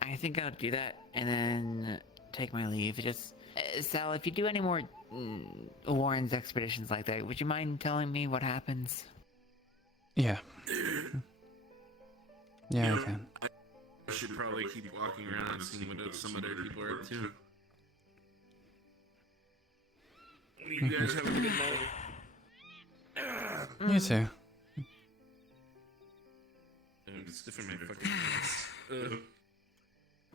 I think I'll do that and then take my leave. Just, Sal, if you do any more Warren's expeditions like that, would you mind telling me what happens? Yeah. Yeah, I can. I should probably keep walking around and seeing what some other people are up to. You guys have a good night. You too. I'm stiffing my fucking hands.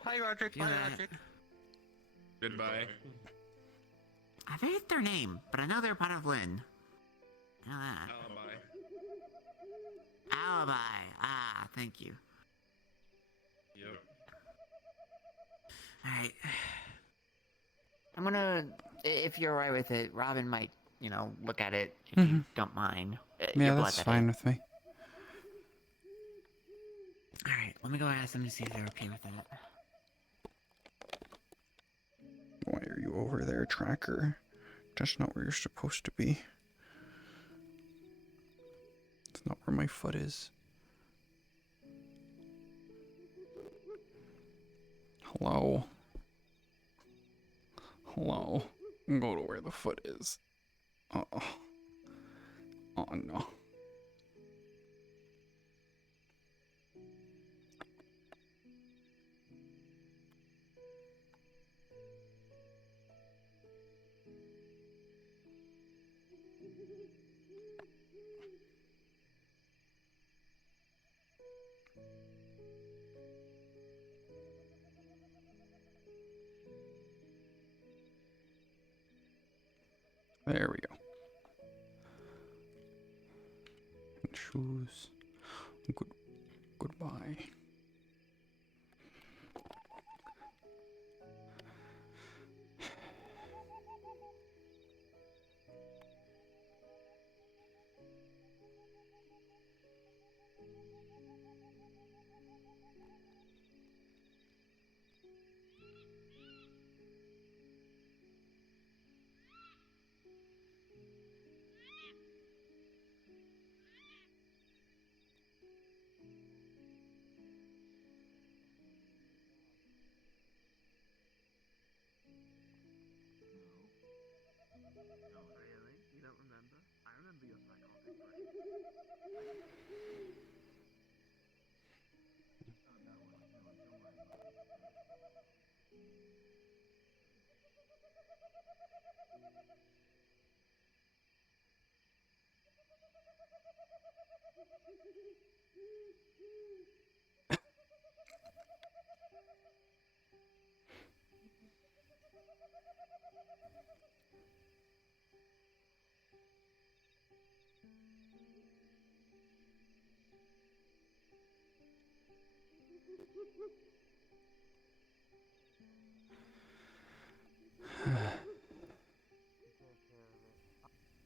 Hi, Roderick. Feel Bye, that. Roderick. Goodbye. I forget their name, but I know they're part of Lynn. I know that. Alibi. Alibi. Ah, thank you. Yep. Alright. I'm gonna, if you're alright with it, Robin might, look at it if you don't mind. Yeah, Your that's blood, fine with me. Alright, let me go ask them to see if they're okay with that. Why are you over there, Tracker? That's not where you're supposed to be. It's not where my foot is. Hello? Hello? Go to where the foot is. Oh. Oh no. There we go. Choose. Goodbye. I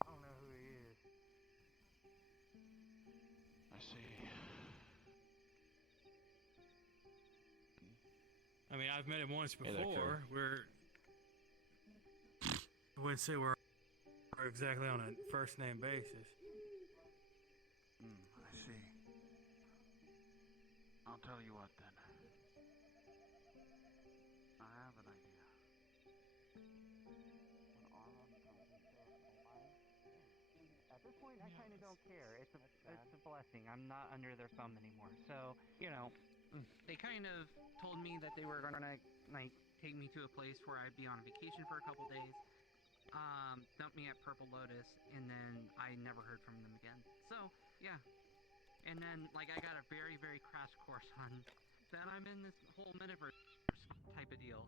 don't know who he is. I see. I mean, I've met him once Hey there, before. I wouldn't say we're exactly on a first name basis. I see. I'll tell you what then. I have an idea. When Arlen comes into my life, At this point, I kind of don't care. It's a blessing. I'm not under their thumb anymore. So, you know, they kind of told me that they were gonna like take me to a place where I'd be on vacation for a couple days. Dumped me at Purple Lotus, and then I never heard from them again. So, yeah. And then, like, I got a very, very crash course on that I'm in this whole metaverse type of deal.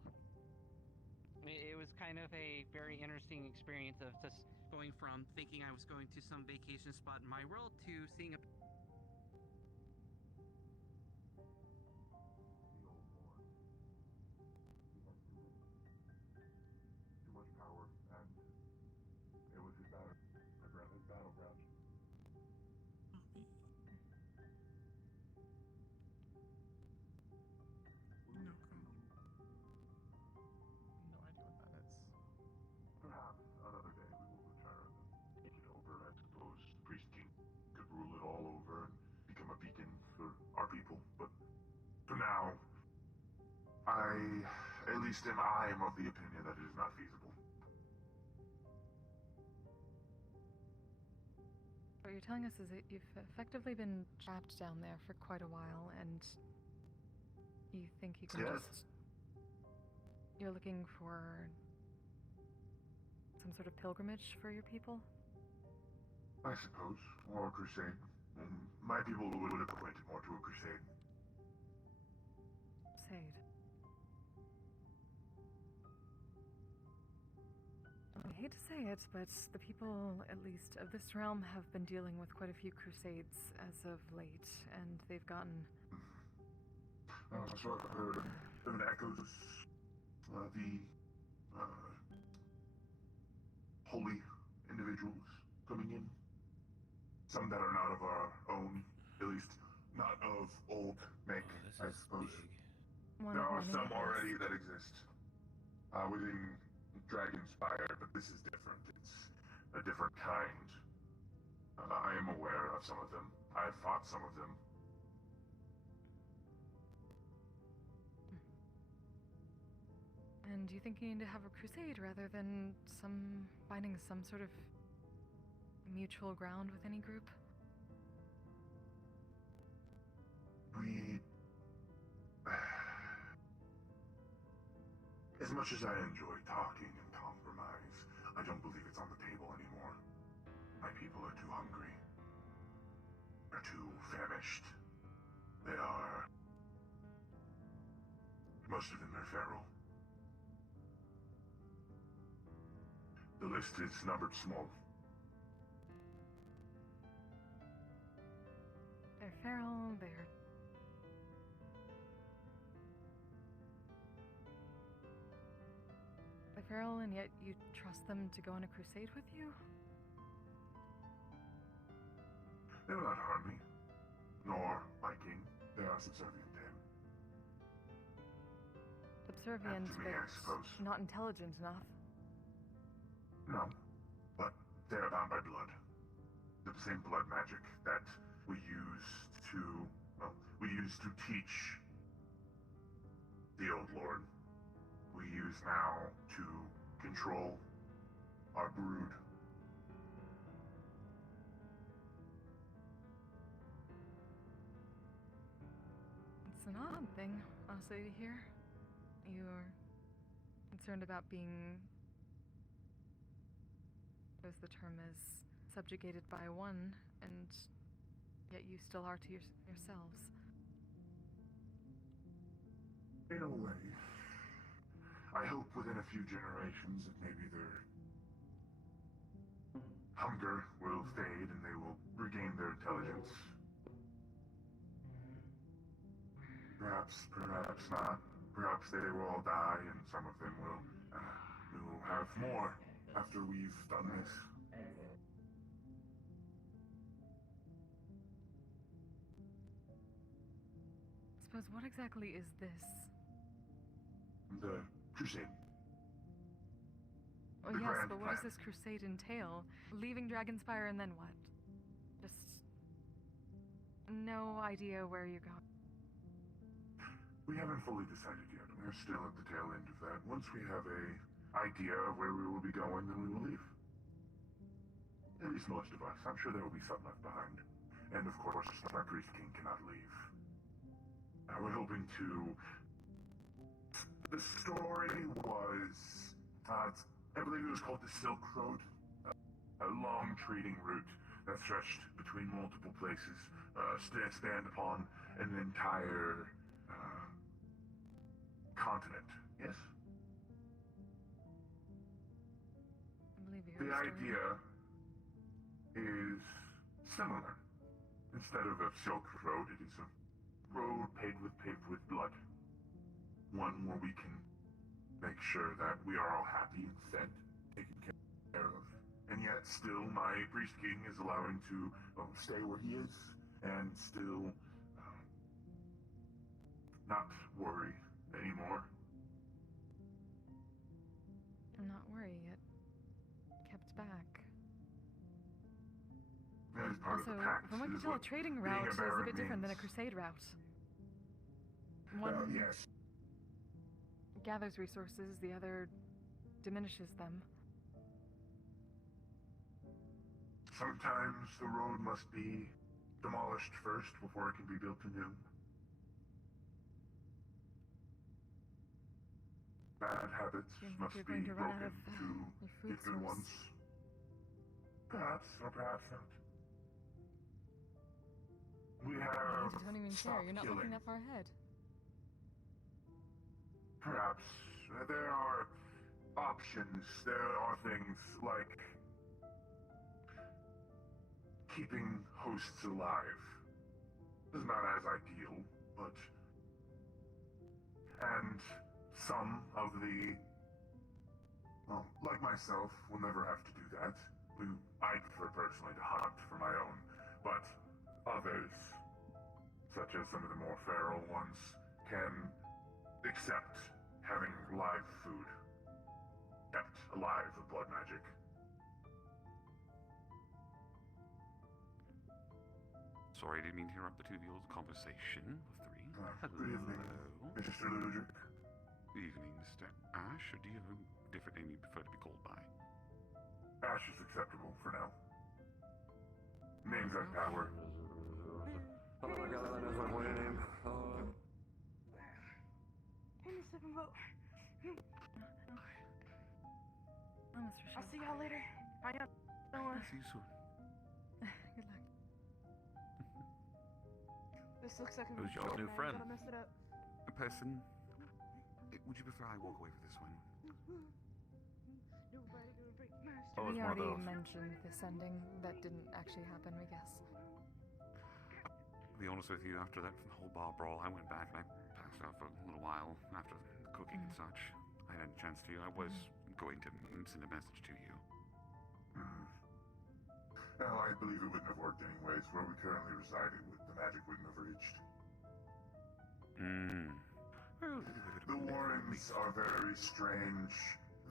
It was kind of a very interesting experience of just going from thinking I was going to some vacation spot in my world to seeing a The old lord. He had too much power, and it was his battleground. No idea what that is. Perhaps another day we will return and take it over. I suppose Priest King could rule it all over and become a beacon for our people. But for now, at least I am of the opinion that it is not feasible. What you're telling us is that you've effectively been trapped down there for quite a while, and you think you can Yes. You're looking for some sort of pilgrimage for your people? I suppose, or a crusade. And my people would equate it more to a crusade. Crusade. I hate to say it, but the people, at least of this realm, have been dealing with quite a few crusades as of late, and they've gotten... So I've heard of the echoes, the holy individuals coming in. Some that are not of our own, at least not of old make, I suppose. One There of are many, some yes. already that exist within Dragonspire, but this is different. It's a different kind. I am aware of some of them. I've fought some of them. And you think you need to have a crusade rather than finding some sort of mutual ground with any group? We... As much as I enjoy talking and compromise, I don't believe it's on the table anymore. My people are too hungry. They're too famished. They are... Most of them are feral. The list is numbered small. They're feral, they're feral, and yet you trust them to go on a crusade with you? They will not harm me, nor my king. They are subservient to him. Subservient, To me, I suppose. but not intelligent enough. No, but they are bound by blood. The same blood magic that we used to teach the Old Lord. We use now to control our brood. It's an odd thing, honestly, to hear. You're concerned about being, as the term is, subjugated by one, and yet you still are to yourselves. In a way, I hope within a few generations that maybe their hunger will fade and they will regain their intelligence. Perhaps not. Perhaps they will all die and some of them will have more after we've done this. Suppose what exactly is this? The crusade. Oh The yes, grand but what does plan. this crusade entail? Leaving Dragonspire and then what? Just no idea where you're going. We haven't fully decided yet. We're still at the tail end of that. Once we have a idea of where we will be going, then we will leave. At least most of us. I'm sure there will be some left behind. And of course, our Priest King cannot leave. We're hoping to... The story was... I believe it was called the Silk Road. A long trading route that stretched between multiple places, spanned upon an entire continent. Yes? I believe you The heard a story. idea is similar. Instead of a Silk Road, it is a road paved with blood. One where we can make sure that we are all happy and fed, taken care of. And yet still my Priest King is allowing to stay where he is and still not worry anymore. I'm not worried yet. Kept back. That is part Also, of the pact. from what you is tell, a what trading being route is a Baron bit different than a means. crusade route. One Yes. gathers resources, the other diminishes them. Sometimes the road must be demolished first before it can be built anew. Bad habits Do you think must you're be going to run out broken of to your food get good source? ones. Perhaps, or perhaps not. We have You don't even care. stopped You're not killing. looking that far ahead. Perhaps. There are options. There are things like keeping hosts alive. This is not as ideal, but... And some of the... Well, like myself, will never have to do that. I prefer personally to hunt for my own, but others, such as some of the more feral ones, can accept having live food kept alive with blood magic. Sorry, I didn't mean to interrupt the two of y'all's conversation with three. Good evening, Mr. Ludric. Good evening, Mr. Ash, or do you have a different name you prefer to be called by? Ash is acceptable for now. Names have power. Oh my god, that is my boy name. I'll see y'all later. Bye. See you soon. Good luck. This looks like a Who's your new friend? Gotta mess it up. A person. Would you prefer I walk away with this one? Nobody gonna break my Oh, it's We one of already those. mentioned this ending. That didn't actually happen, we guess. To be honest with you, after that whole bar brawl, I went back and I passed out for a little while after the cooking and such. I had a chance to. I was going to send a message to you. Well, I believe it wouldn't have worked anyways. Where we currently resided, the magic wouldn't have reached. Well, The Warrens are very strange.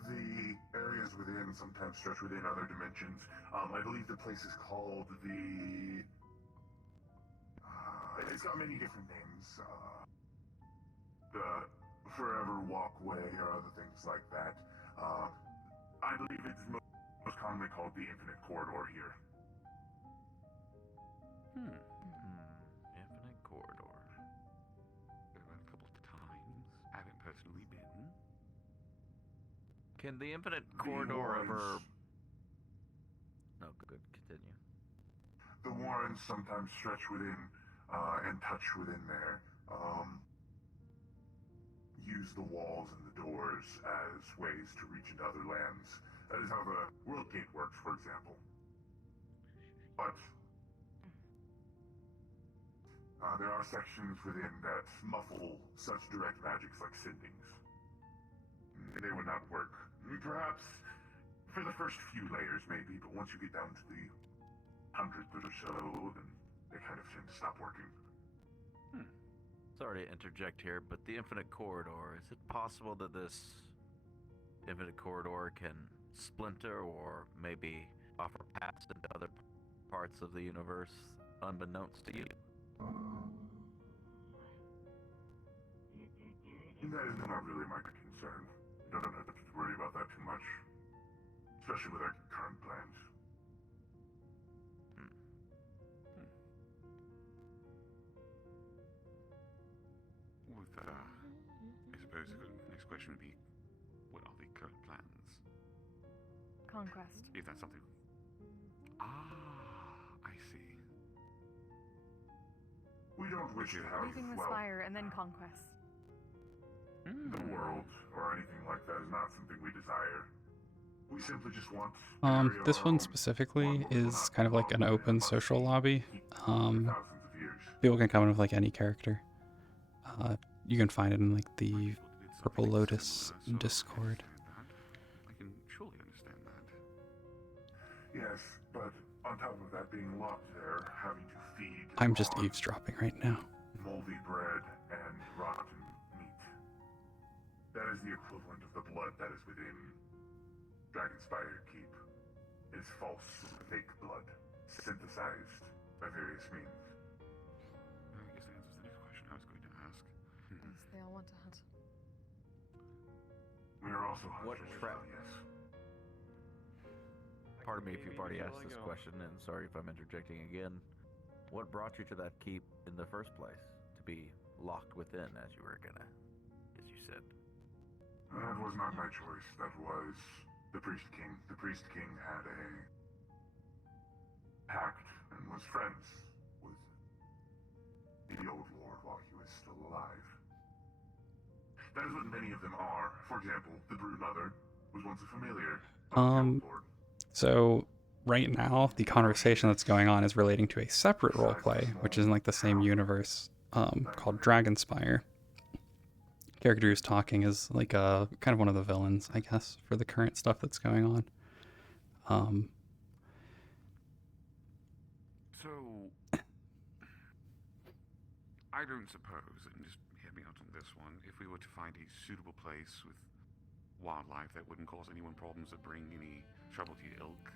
The areas within sometimes stretch within other dimensions. I believe the place is called the... it's got many different names. The Forever Walkway or other things like that. I believe it's most commonly called the Infinite Corridor here. Infinite corridor. Been a couple of times. I haven't personally been. Can the infinite The corridor Warrens- ever... No, good. Continue. The warrens sometimes stretch within and touch within there. Use the walls and the doors as ways to reach into other lands. That is how the World Gate works, for example. But there are sections within that muffle such direct magics like sendings. They would not work. Perhaps for the first few layers, maybe, but once you get down to the hundredth or so, then they kind of tend to stop working. Sorry to interject here, but the Infinite Corridor, is it possible that this Infinite Corridor can splinter or maybe offer paths into other parts of the universe unbeknownst to you? That is not really my concern. You don't have to worry about that too much. Especially with our current plans. With, I suppose the next question would be, what are the current plans? Conquest. If that's something... I see. We don't wish to have, Leaving the Spire and then conquest. the world or anything like that is not something we desire. We simply just want This one specifically is kind of like an open social lobby. People can come in with like any character. You can find it in like the Purple Lotus Discord. I can surely understand that. Yes, but on top of that being locked there, having to feed I'm just eavesdropping right now. moldy bread and rotten meat. That is the equivalent of the blood that is within Dragonspire Keep. It is false, fake blood, synthesized by various means. I guess that answers the next question I was going to ask. Yes, they all want to hunt. We are also What hunters, trap? yes. Pardon me if you've already asked this question, and sorry if I'm interjecting again. What brought you to that keep in the first place? To be locked within, as you said. That was not my choice. That was the Priest King. The Priest King had a pact and was friends with the old lord while he was still alive. That is what many of them are. For example, the Brood Mother was once a familiar of the old lord. So right now the conversation that's going on is relating to a separate roleplay, which is in like the same universe, called Dragonspire. Character who's talking is like a kind of one of the villains, I guess, for the current stuff that's going on. So, I don't suppose, and just hear me out on this one, if we were to find a suitable place with wildlife that wouldn't cause anyone problems or bring any trouble to your ilk.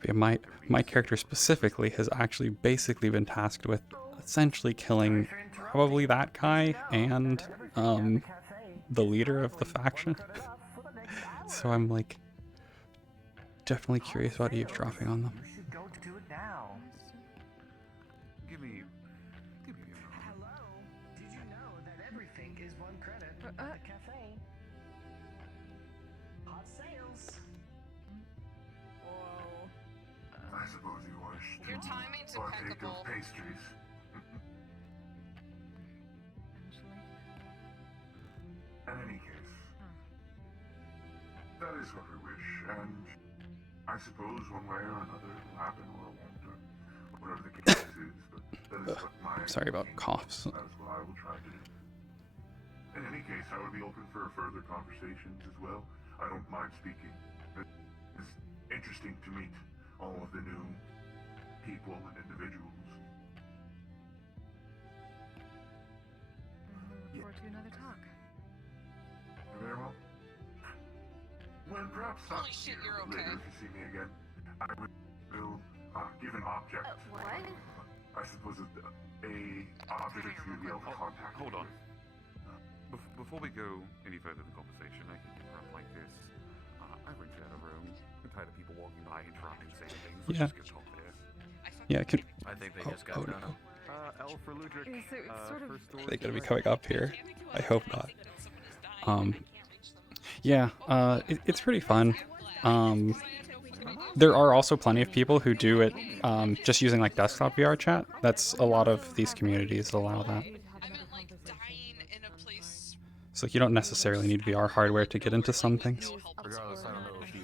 But yeah, my character specifically has actually basically been tasked with essentially killing probably that guy and the leader of the faction. So I'm like definitely curious about eavesdropping on them. You should go do it now. Give me Hello. Did you know that everything is one credit at the cafe? Hot sales. Whoa. I suppose you wish to Your timing's partake impeccable. of pastries. In any case, that is what we wish, and I suppose one way or another it will happen or it won't, or whatever the case is, but that is what my... I'm sorry about coughs. That is what I will try to do. In any case, I would be open for further conversations as well. I don't mind speaking. It's interesting to meet all of the new people and individuals. Look forward to another talk. Very well. When perhaps not Holy shit, here, you're but later okay. if you see me again, I will give an object. What? I suppose a object that you will be able to contact. Hold on. Before we go any further in the conversation, I can interrupt like this. I rented out a room. I'm tired of people walking by, interrupting, saying things. Let's Yeah. just get talk there. Yeah, I think they just got done. no. L for Ludwig. Yeah, so it's sort of- Are they gonna be coming up here? I hope not. Yeah, it's pretty fun. There are also plenty of people who do it just using like desktop VR chat. That's a lot of these communities allow that. I meant like dying in a place. So like, you don't necessarily need VR hardware to get into some things. Regardless, I don't know if you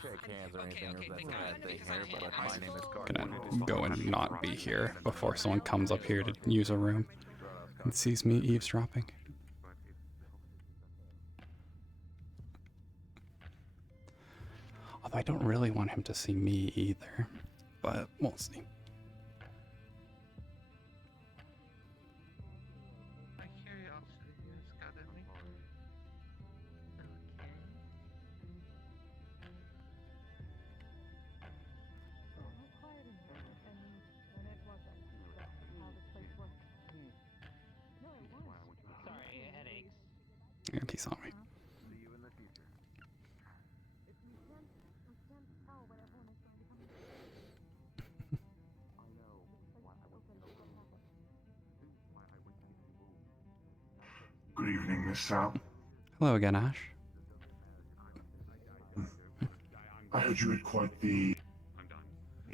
shake hands or anything, or if that's a bad thing here, but my name is Carter. Gonna go and not be here before someone comes up here to use a room and sees me eavesdropping. Although I don't really want him to see me either, but we'll see. My curiosity has gotten me. Okay. Sorry, headaches. Yeah, he's on me. See you in the future. I know. Why I went to the why I went to the room. Good evening, Miss Sal. Hello again, Ash. I heard you had quite the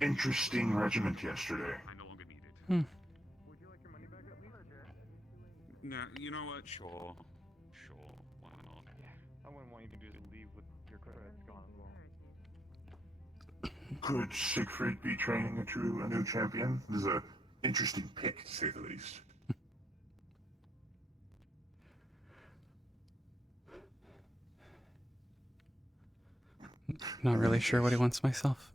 interesting regiment yesterday. I no longer need it. Hmm. Would you like your money back at Leisure? No, you know what? Sure. Why not? Yeah. I wouldn't want you to just leave with your credits gone as well. Could Siegfried be training a new champion? This is an interesting pick, to say the least. Not really sure what he wants myself.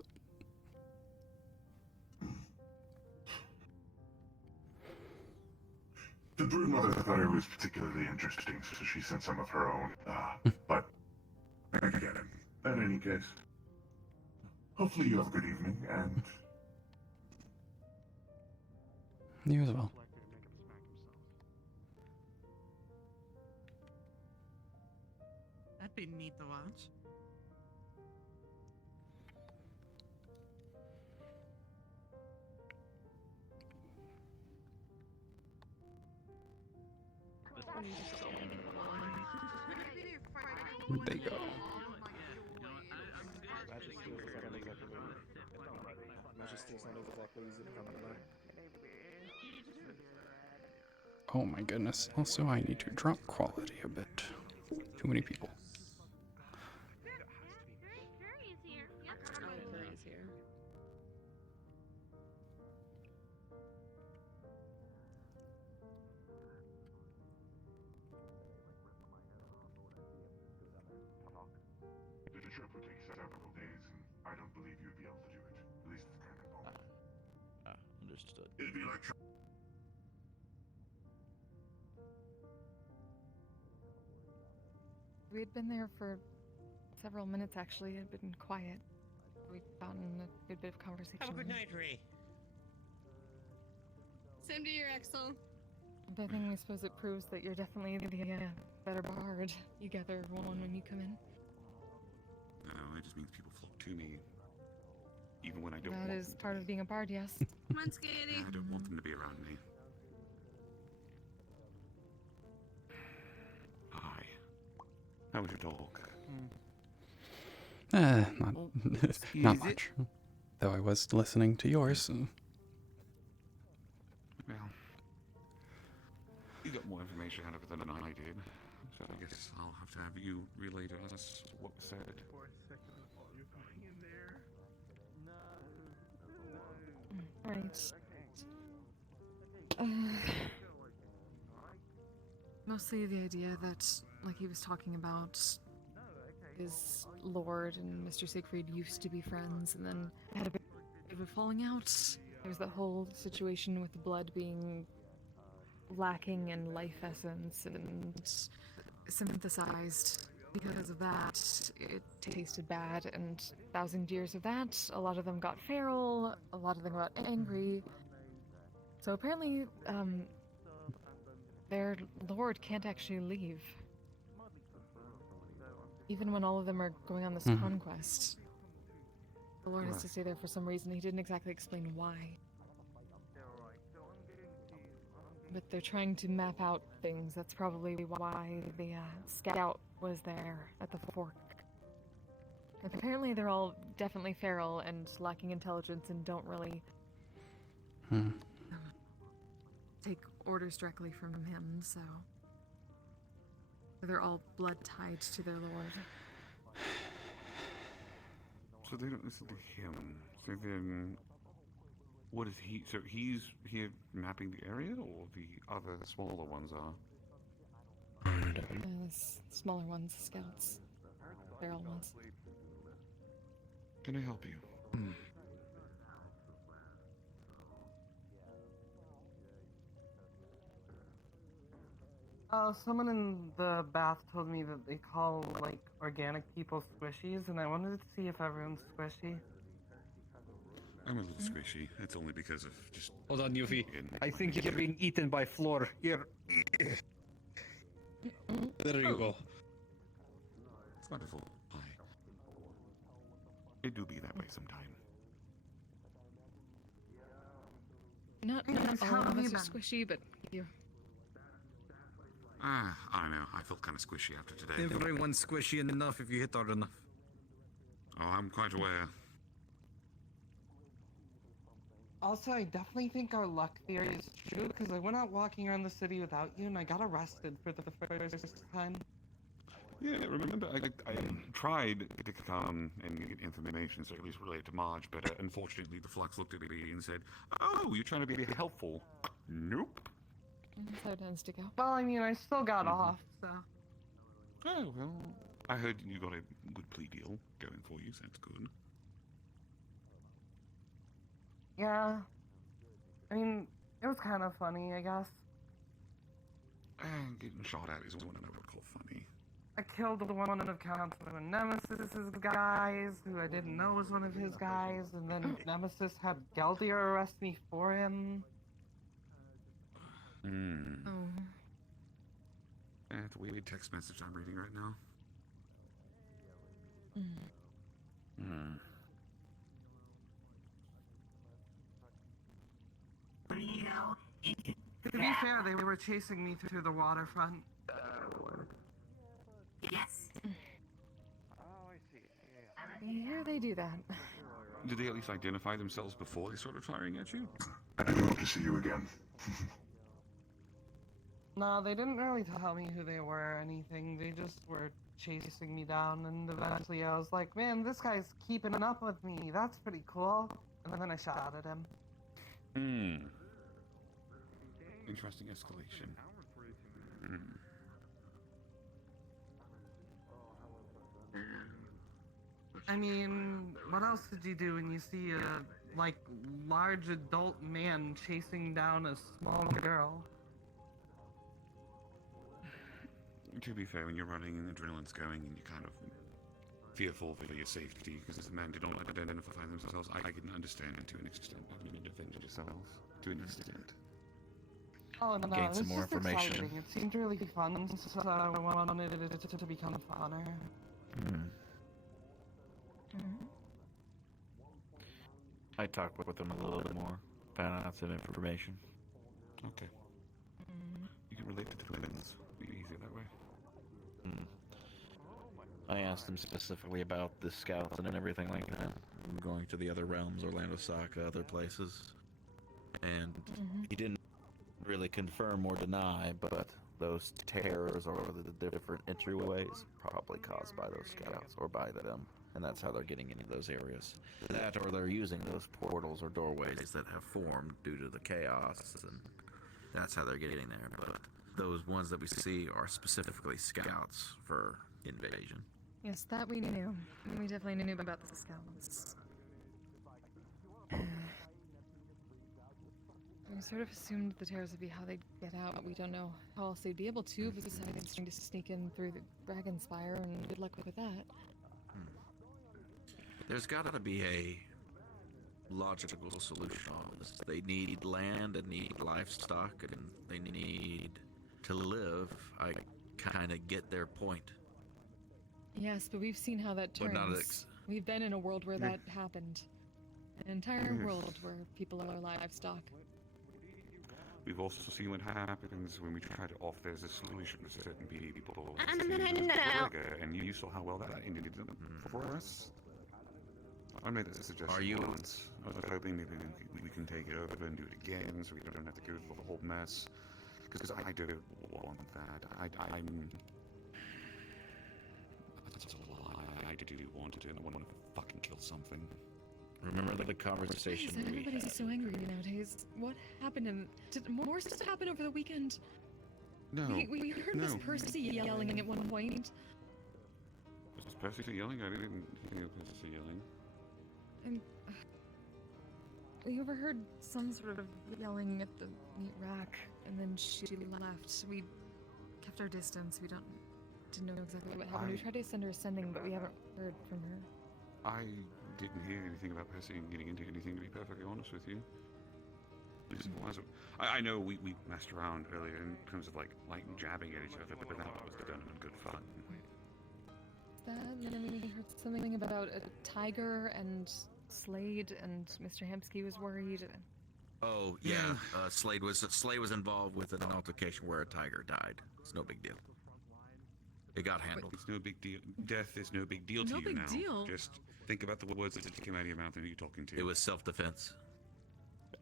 The broodmother thought it was particularly interesting, so she sent some of her own. But I get it. In any case, hopefully you have a good evening, and You as well. That'd be neat to watch. There you go. Oh my goodness. Also, I need to drop quality a bit. Too many people. Jury's here. Yep. Jury's here. the trip would take several days, and I don't believe you'd be able to do it. At least at the current moment. Understood. It'd be like We had been there for several minutes, actually. It had been quiet. We'd gotten a good bit of conversation. Have a good night, Ray. Same to you, Axel. But I think I suppose it proves that you're definitely the better bard. You gather one when you come in. No, it just means people flock to me, even when I don't want That is them to part be. of being a bard, yes. Come on, Skaty. Yeah, I don't want them to be around me. Hi. How was your dog? Not much. Though I was listening to yours. Well, you got more information out of it than I did, so I guess I'll have to have you relay to us what was said. Right. Mostly the idea that, like he was talking about, his lord and Mr. Siegfried used to be friends, and then had a bit of a falling out. There was that whole situation with the blood being lacking in life essence and synthesized. Because of that, it tasted bad, and 1,000 years of that, a lot of them got feral, a lot of them got angry. So apparently, their lord can't actually leave. Even when all of them are going on this conquest. The lord has to stay there for some reason. He didn't exactly explain why. But they're trying to map out things. That's probably why the scout was there at the fork. Apparently they're all definitely feral and lacking intelligence and don't really take orders directly from him, so they're all blood tied to their lord. So they don't listen to him. So then, what is he? So he's here mapping the area, or the other smaller ones are? Smaller ones, scouts. Feral ones. Can I help you? Someone in the bath told me that they call, like, organic people squishies, and I wanted to see if everyone's squishy. I'm a little squishy. It's only because of just. Hold on, Yuffie. I think you're being eaten by Floor. Here. There you go. It's wonderful. Hi. It do be that way sometime. Not all of us are squishy, but you. I don't know. I felt kind of squishy after today. Everyone's squishy enough if you hit hard enough. Oh, I'm quite aware. Also, I definitely think our luck theory is true, because I went out walking around the city without you, and I got arrested for the first time. Yeah, remember, I tried to come and get information, so at least related to Marge, but unfortunately the Flux looked at me and said, "Oh, you're trying to be helpful." Nope. That's how it tends to go. Well, I mean, I still got off, so. Oh, well, I heard you got a good plea deal going for you, so that's good. Yeah. I mean, it was kind of funny, I guess. Getting shot at is what I would call funny. I killed one of Councilman Nemesis's guys, who I didn't know was one of his guys, and then Nemesis had Geldier arrest me for him. Oh. That's a weird text message I'm reading right now. To be fair, they were chasing me through the waterfront. Yes. Oh, I see. Yeah. Here they do that. Did they at least identify themselves before they started firing at you? I'd love to see you again. No, they didn't really tell me who they were or anything. They just were chasing me down, and eventually I was like, man, this guy's keeping up with me. That's pretty cool. And then I shot at him. Interesting escalation. I mean, what else did you do when you see a, like, large adult man chasing down a small girl? To be fair, when you're running and adrenaline's going and you're kind of fearful for your safety because the men don't identify themselves, I can understand it to an extent. Having to defend yourself to an extent. Oh no, Gain it's some more just information. exciting. It seemed really fun, so I wanted it to become funner. I talked with them a little bit more, found out some information. Okay. You can relate to the twins. Be easier that way. I asked him specifically about the scouts and everything like that. Going to the other realms, Orlando, Saka, other places. And he didn't really confirm or deny, but those terrors or the different entryways probably caused by those scouts or by them. And that's how they're getting into those areas. That or they're using those portals or doorways that have formed due to the chaos, and that's how they're getting there. But those ones that we see are specifically scouts for invasion. Yes, that we knew. We definitely knew about the scouts. We sort of assumed the terrors would be how they'd get out. We don't know how else they'd be able to, besides trying to sneak in through the Dragon Spire, and good luck with that. There's got to be a logical solution on this. They need land and need livestock and they need to live. I kind of get their point. Yes, but we've seen how that But turns. not We've been in a world where that happened. An entire world where people are livestock. We've also seen what happens when we try to offer there's a solution to certain people. And you saw how well that ended for us. I made this suggestion once. I was hoping maybe we can take it over and do it again, so we don't have to go through the whole mess. Because I do want that. I'm. That's a lie. I do want it, and I want to fucking kill something. Remember the conversation Why is we everybody had? so angry nowadays? What happened? Did more stuff happen over the weekend? No. We heard Miss Percy yelling at one point. Was Percy yelling? I didn't hear Percy yelling. And we overheard some sort of yelling at the meat rack, and then she left. We kept our distance. We didn't know exactly what happened. We tried to send her a sending, but we haven't heard from her. I didn't hear anything about Percy getting into anything, to be perfectly honest with you. I know we messed around earlier in terms of like jabbing at each other, but that was done in good fun. And then we heard something about a tiger and Slade, and Mr. Hemsky was worried. Oh yeah, Slade was involved with an altercation where a tiger died. It's no big deal. It got handled. It's no big deal. Death is no big deal to you now. Just think about the words that came out of your mouth and who you're talking to. It was self-defense.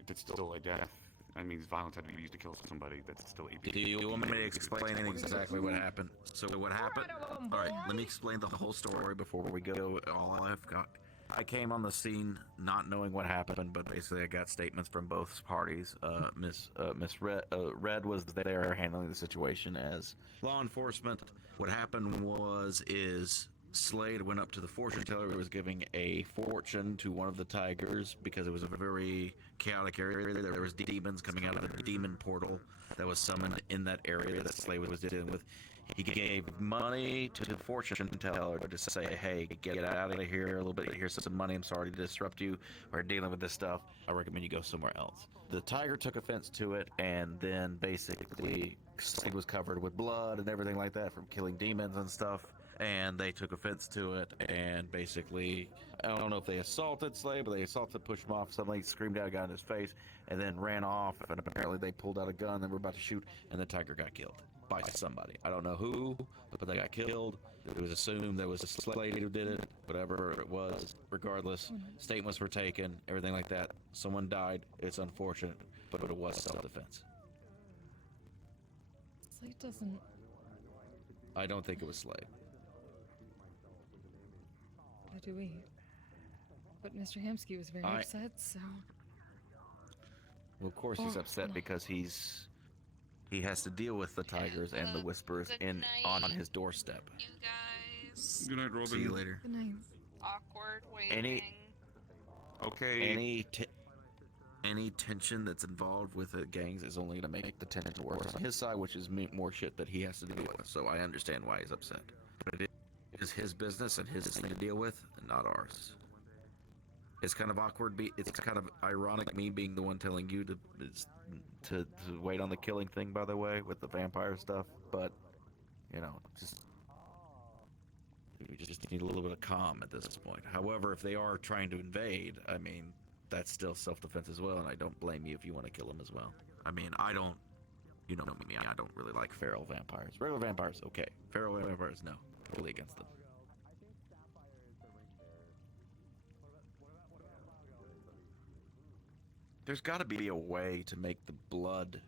It's still a death. I mean, violence had to be used to kill somebody. That's still a. Do you want me to explain exactly what happened? So what happened? All right, let me explain the whole story before we go. All I've got. I came on the scene not knowing what happened, but basically I got statements from both parties. Miss Red was there handling the situation as law enforcement. What happened is Slade went up to the fortune teller who was giving a fortune to one of the tigers because it was a very chaotic area. There was demons coming out of the demon portal that was summoned in that area that Slade was dealing with. He gave money to the fortune teller to say, hey, get out of here a little bit. Here's some money. I'm sorry to disrupt you. We're dealing with this stuff. I recommend you go somewhere else. The tiger took offense to it, and then basically Slade was covered with blood and everything like that from killing demons and stuff. And they took offense to it, and basically, I don't know if they assaulted Slade, but they pushed him off. Somebody screamed out, got in his face, and then ran off. And apparently they pulled out a gun, and were about to shoot, and the tiger got killed by somebody. I don't know who, but they got killed. It was assumed that was a Slade who did it, whatever it was. Regardless, statements were taken, everything like that. Someone died. It's unfortunate, but it was self-defense. Slade doesn't. I don't think it was Slade. How do we? But Mr. Hemsky was very upset, so. Well, of course he's upset because he has to deal with the tigers and the whispers on his doorstep. You guys. Good night, Robin. See you later. Good night. Awkward waiting. Any tension that's involved with the gangs is only going to make the tension worse on his side, which is more shit that he has to deal with. So I understand why he's upset. But it is his business and his thing to deal with, and not ours. It's kind of awkward. It's kind of ironic me being the one telling you to wait on the killing thing, by the way, with the vampire stuff. But you know, we just need a little bit of calm at this point. However, if they are trying to invade, I mean, that's still self-defense as well, and I don't blame you if you want to kill them as well. I mean, you know me, I don't really like feral vampires. Regular vampires, okay. Feral vampires, no. Totally against them. There's got to be a way to make the blood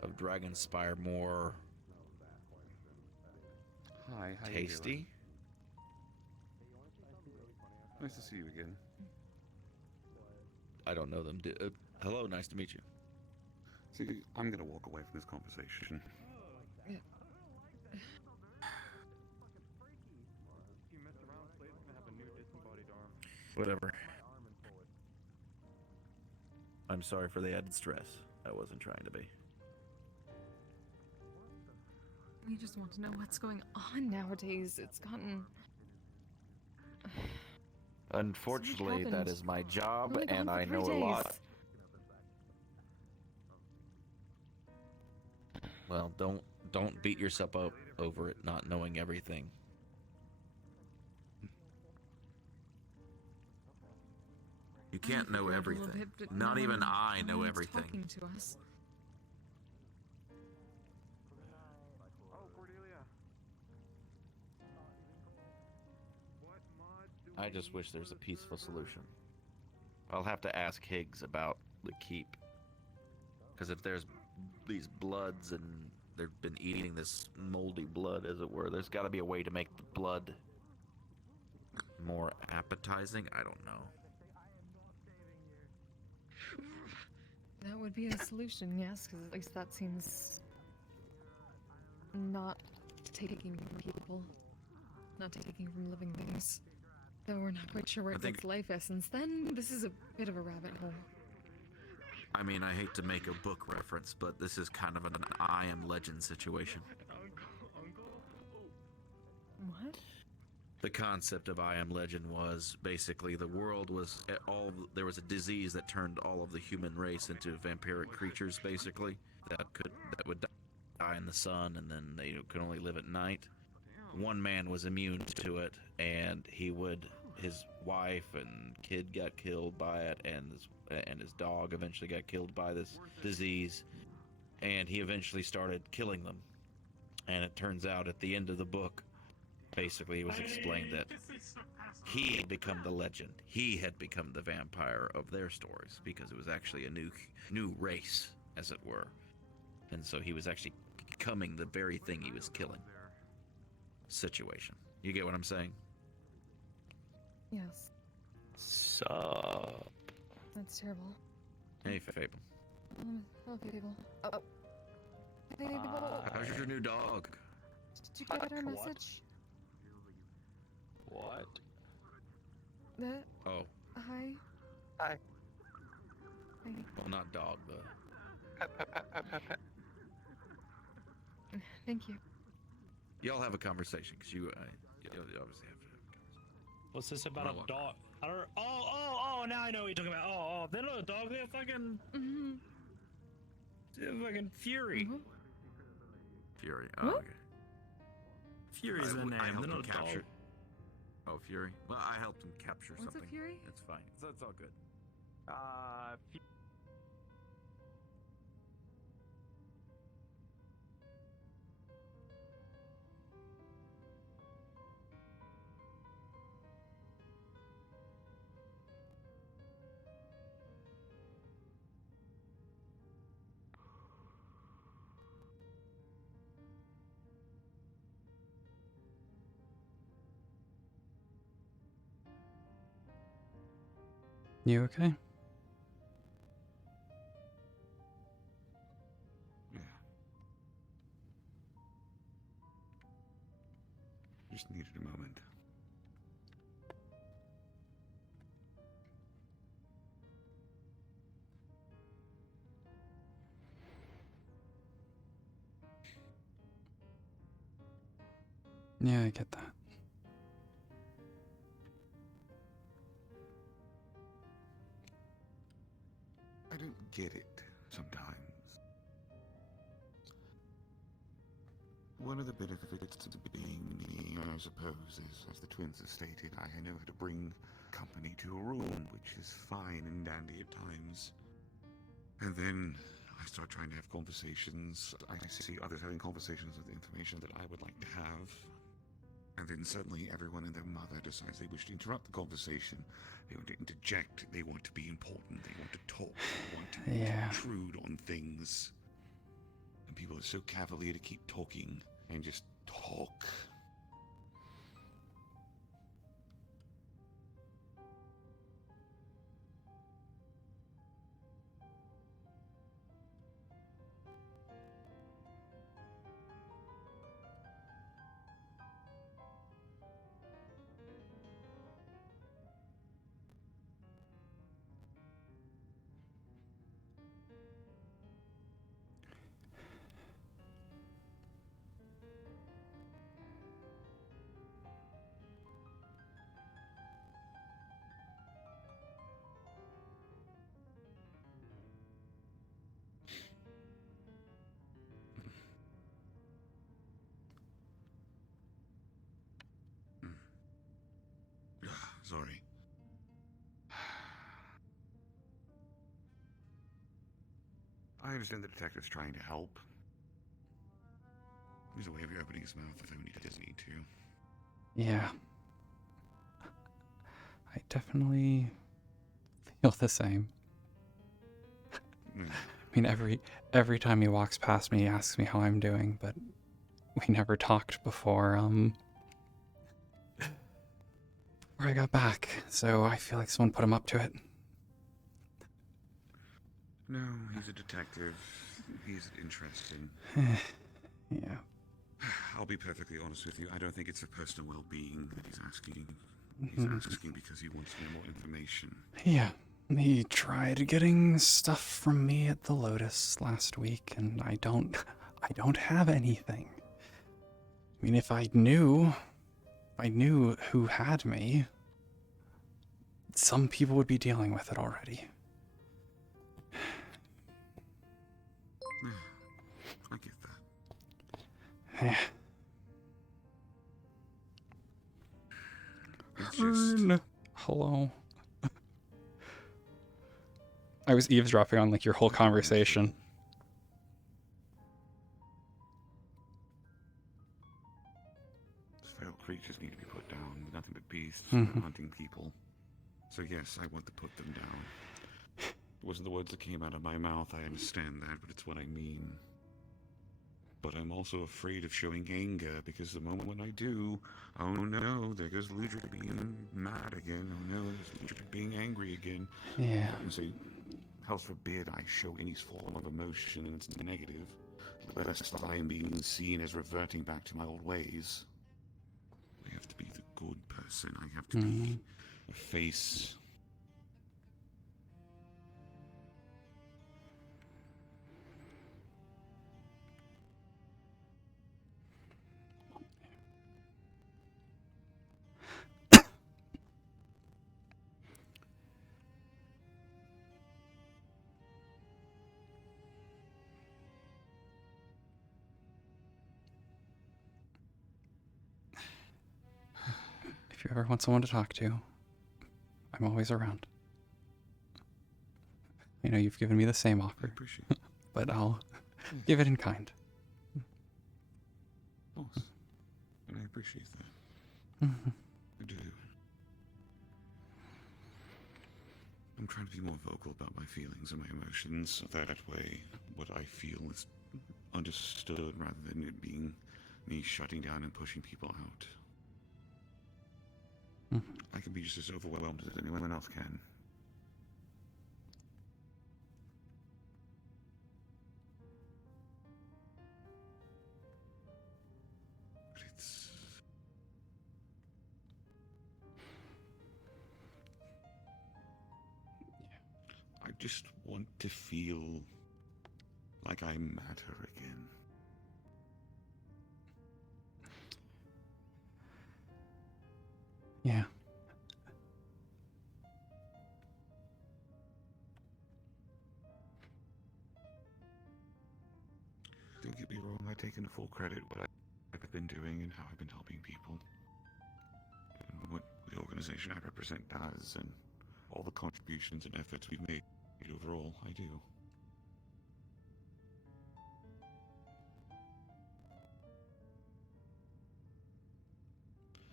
of Dragonspire more tasty. Nice to see you again. I don't know them. Hello, nice to meet you. See, I'm gonna walk away from this conversation. Yeah. Whatever. I'm sorry for the added stress. I wasn't trying to be. We just want to know what's going on nowadays. It's gotten. Unfortunately, that is my job, We're only gone and for I 3 know a days. lot. Well, don't beat yourself up over it not knowing everything. You can't know figured out a little everything. bit, but Not no even one- I no know one's everything. talking to us. I just wish there's a peaceful solution. I'll have to ask Higgs about the keep. Because if there's these bloods and they've been eating this moldy blood, as it were, there's got to be a way to make the blood more appetizing. I don't know. That would be a solution, yes, because at least that seems not taking from people, not taking from living things. Though we're not quite sure where it gets life essence, then this is a bit of a rabbit hole. I mean, I hate to make a book reference, but this is kind of an I Am Legend situation. What? The concept of I Am Legend was basically the world was there was a disease that turned all of the human race into vampiric creatures, basically that would die in the sun, and then they could only live at night. One man was immune to it, and his wife and kid got killed by it, and his dog eventually got killed by this disease, and he eventually started killing them. And it turns out at the end of the book, basically it was explained that he had become the legend. He had become the vampire of their stories, because it was actually a new race, as it were. And so he was actually becoming the very thing he was killing. Situation. You get what I'm saying? Yes. Sup? That's terrible. Hey, Fable. Oh, Fable. Oh. Fable. How's your new dog? Did you get our message? What? Oh. Hi. Hi. Hi. Well, not dog, but... Thank you. Y'all have a conversation, because you obviously have to. What's this about a dog? I don't. Oh! Now I know what you're talking about. Oh! They don't know dog. They're fucking. They're fucking Fury. Fury. Oh, okay. Fury's the name. I helped They're him not a capture. dog. Oh, Fury. Well, I helped him capture What's a something. Fury? It's fine. It's all good. You okay? Yeah. Just needed a moment. Yeah, I get that. I don't get it sometimes. One of the benefits of being me, I suppose, is, as the twins have stated, I know how to bring company to a room, which is fine and dandy at times. And then I start trying to have conversations. I see others having conversations with information that I would like to have. And then suddenly everyone and their mother decides they wish to interrupt the conversation. They want to interject. They want to be important. They want to talk. They want to intrude on things. And people are so cavalier to keep talking and just talk. Sorry. I understand the detective's trying to help. There's a way of opening his mouth if only he does need to. Yeah. definitely feel the same. I mean, every time he walks past me, he asks me how I'm doing, but we never talked before I got back, so I feel like someone put him up to it. No, he's a detective. He's interesting. Yeah. I'll be perfectly honest with you. I don't think it's for personal well-being that he's asking. He's asking because he wants to know more information. Yeah. He tried getting stuff from me at the Lotus last week, and I don't have anything. I mean, if I knew who had me, some people would be dealing with it already. I get that. It's just... Hello. I was eavesdropping on like your whole conversation. Feral creatures need to be put down. Nothing but beasts hunting people. So yes, I want to put them down. It wasn't the words that came out of my mouth, I understand that, but it's what I mean. But I'm also afraid of showing anger, because the moment when I do, oh no, there goes Ludwig being mad again. Oh no, there's Ludwig being angry again. Yeah. And so, hell forbid I show any form of emotion and it's negative, lest I am being seen as reverting back to my old ways. I have to be the good person. I have to be a face. If you ever want someone to talk to, I'm always around. I know you've given me the same offer, but I'll give it in kind. Awesome. And I appreciate that. I do. I'm trying to be more vocal about my feelings and my emotions, so that way what I feel is understood rather than it being me shutting down and pushing people out. I can be just as overwhelmed as anyone else can. But it's... I just want to feel like I matter again. Yeah. Don't get me wrong, I've taken full credit what I've been doing and how I've been helping people. And what the organization I represent does and all the contributions and efforts we've made overall, I do.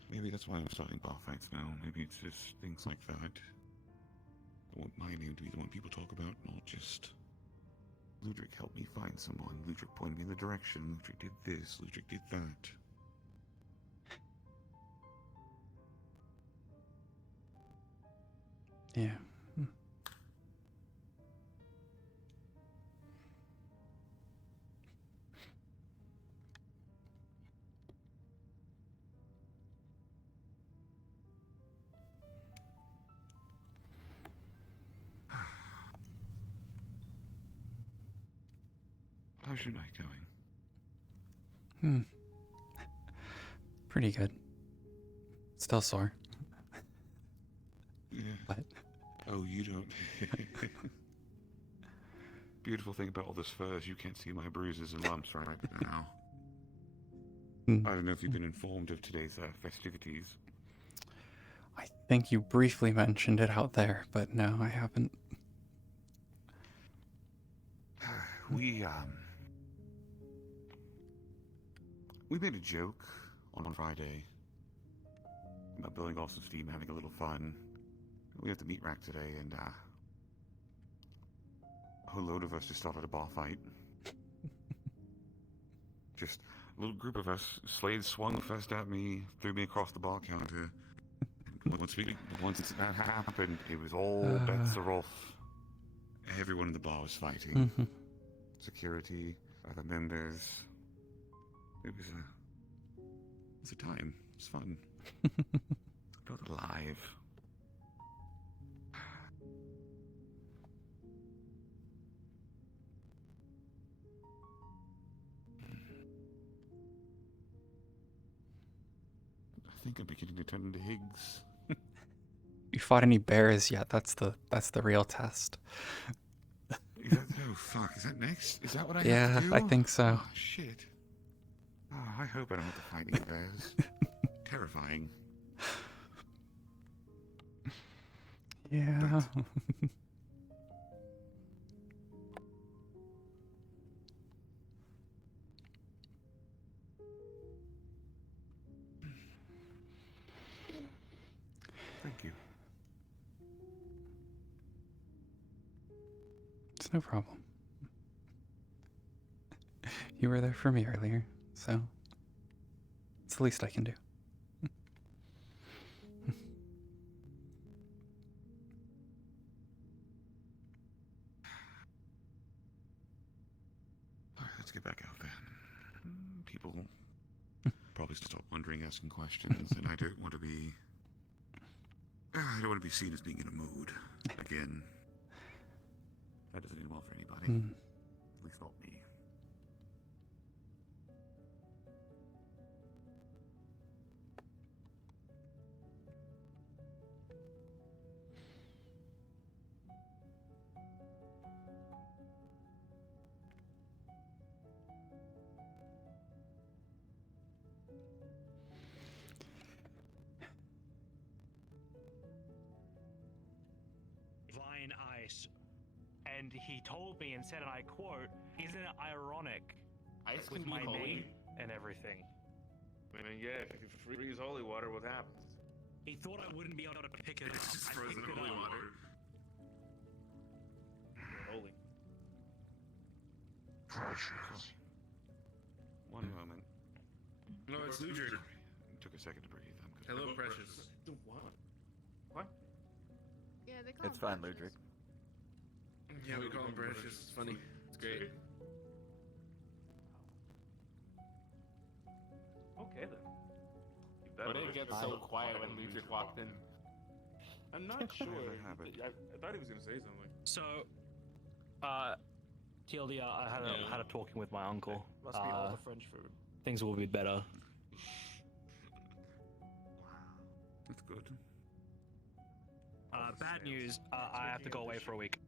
Maybe that's why I'm starting bar fights now. Maybe it's just things like that. I want my name to be the one people talk about, not just... Ludwig helped me find someone. Ludwig pointed me in the direction. Ludwig did this. Ludwig did that. Yeah. How's your night going? Pretty good. Still sore. Yeah. But... Oh, you don't... Beautiful thing about all this fur is you can't see my bruises and lumps right now. I don't know if you've been informed of today's festivities. I think you briefly mentioned it out there, but no, I haven't. We made a joke on Friday about building off some steam, having a little fun. We have to meet rack today, and a whole load of us just started a bar fight. Just a little group of us. Slade swung first at me, threw me across the bar counter. Once that happened, it was all bets are off. Everyone in the bar was fighting. Mhm. Security, other members. It was a time. It was fun. Felt alive. I think I'm beginning to turn into Higgs. You fought any bears yet? That's the real test. Is that, oh fuck, is that next? Is that what I Yeah, have to do? I think so. Oh shit. Oh, I hope I don't have to fight any bears. Terrifying. Yeah. Thank you. It's no problem. You were there for me earlier, so it's the least I can do. Alright, let's get back out there. People probably stop wondering, asking questions, and I don't want to be... I don't want to be seen as being in a mood. Again. That doesn't end well for anybody. At least not me. Vine ice. And he told me and said, and I quote, "Isn't it ironic Ice with can be my holy. name and everything?" I mean, yeah, if you freeze holy water, what happens? He thought I wouldn't be able to pick it. It's just frozen holy water. Holy. One moment. No, it's Ludric. Took a second to breathe. I'm good. Hello, Precious. What? Yeah, they call It's him fine, Precious. Ludric. Yeah, we call him Precious. It's funny. It's great. Okay then. But it gets so quiet when Ludric walked in. I'm not sure. Never happened. I thought he was gonna say something. So, TLDR, I had a talking with my uncle. Must be all the French food. Things will be better. That's good. Bad news, I have to go away for a week.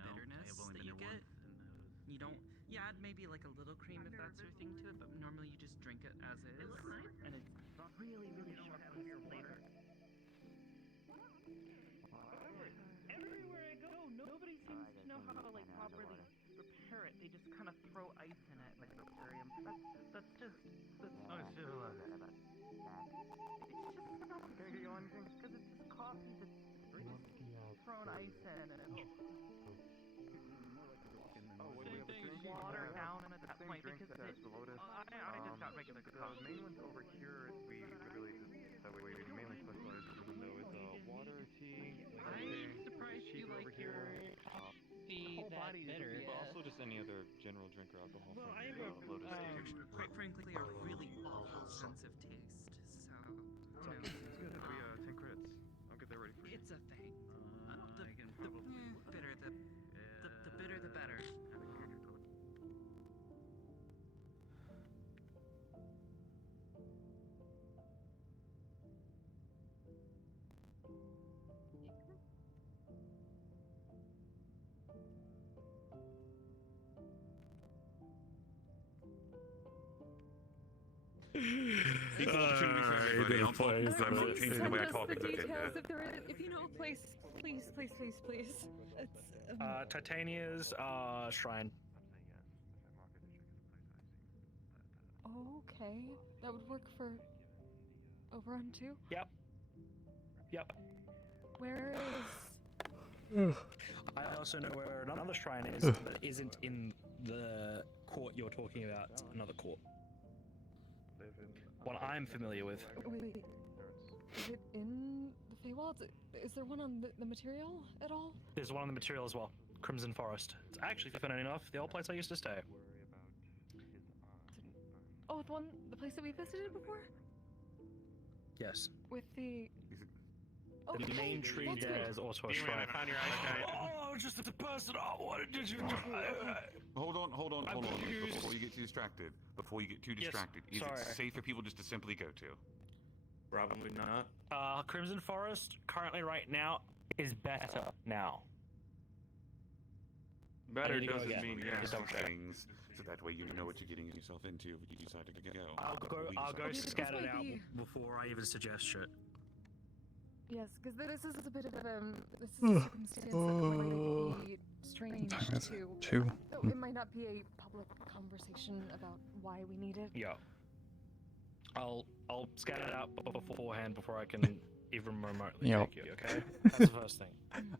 Bitterness that you get. You don't. You add maybe like a little cream if that's your thing to it, but normally you just drink it as is, and it's really, really sharp flavor. Everywhere I go, nobody seems to know how to like properly prepare it. They just kind of throw ice in it like the aquarium. That's just. It's just not very on drinks because it's just coffee that's thrown ice in and water down at that point because I just got regular coffee. The main ones over here, we really just that way we mainly specialize in those water, tea. I'm surprised you like your coffee that bitter. But also just any other general drink or alcohol. Well, I have quite frankly, a really awful sense of taste. So, you know, It's good if we 10 credits. I'll get that ready for you. it's a thing. The bitter, the bitter, the better. opportunity for everybody. I'm not changing the way I talk. The It's okay. details, if you know a place, please. It's, Titania's shrine. okay, that would work for Overrun too. Yep. Where I also know where another shrine is that isn't in the court you're talking about. It's another court. One I'm familiar with. Wait. Is it in the Feywilds? Is there one on the material at all? There's one on the material as well. Crimson Forest. It's actually, funny enough, the old place I used to stay. Oh, the place that we visited before? Yes. With the... The main tree there is also a shrine. I found your ice giant. Oh, just the person. Oh, what did you do? Hold on. Before you get too distracted. Is sorry. it safe for people just to simply go to? Probably not. Crimson Forest, currently right now, is better now. Better I need to go doesn't again. mean yeah. Just double check. Things, so that way you know what you're getting yourself into if you decide to go. I'll go This scat it might out be- before I even suggest shit. Yes, because this is a bit of this is a circumstance that might be strange Time is it? too. 2. So it might not be a public conversation about why we need it. Yeah. I'll scat it out beforehand before I can even remotely Yo. take you, okay? That's the first thing.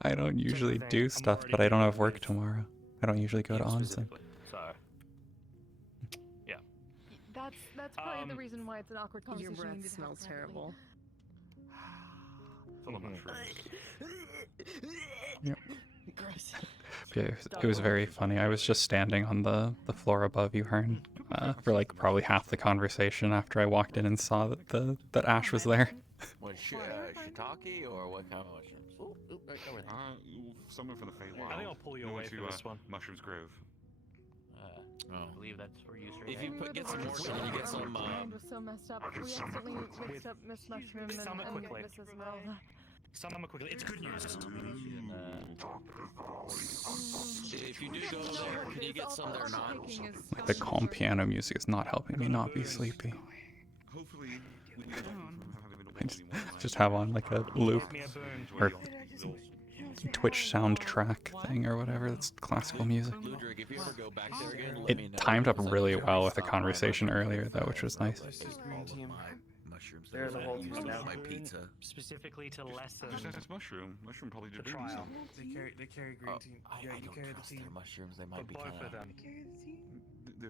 I don't usually thing, do I'm stuff, already but I don't have dealing work with tomorrow. I don't usually go to him onsen. specifically, So, yeah. That's probably the reason why it's an awkward Your conversation. breath we need to have smells privately. terrible. Full of mushrooms. Yep. Gross. Yeah, it was very funny. I was just standing on the floor above you, Hearn, for like probably half the conversation after I walked in and saw that Ash was there. What, shiitake or what kind of mushrooms? Right over there. Someone from the Feywild. I think I'll pull you away to for this one. Mushrooms Grove. I believe that's for you, sir. If you get some more, my you get some. mind was so messed up. We accidentally mixed up Miss Mushroom Sum it and quickly. Miss Esmeralda. Sum them quickly. It's good news. If you do go there, can you get some that are not? Like the calm piano music is not helping me not be sleepy. Hopefully, I just have on like a loop or Twitch soundtrack thing or whatever. That's classical music. Ludwig, if you ever go back there again, let me know. It timed up really well with the conversation earlier, though, which was nice. Mushrooms. There's a whole used team on my pizza. Specifically to lessen It's mushroom. Mushroom probably did the trial. They carry green team. I don't trust their mushrooms. They might be both kind of them.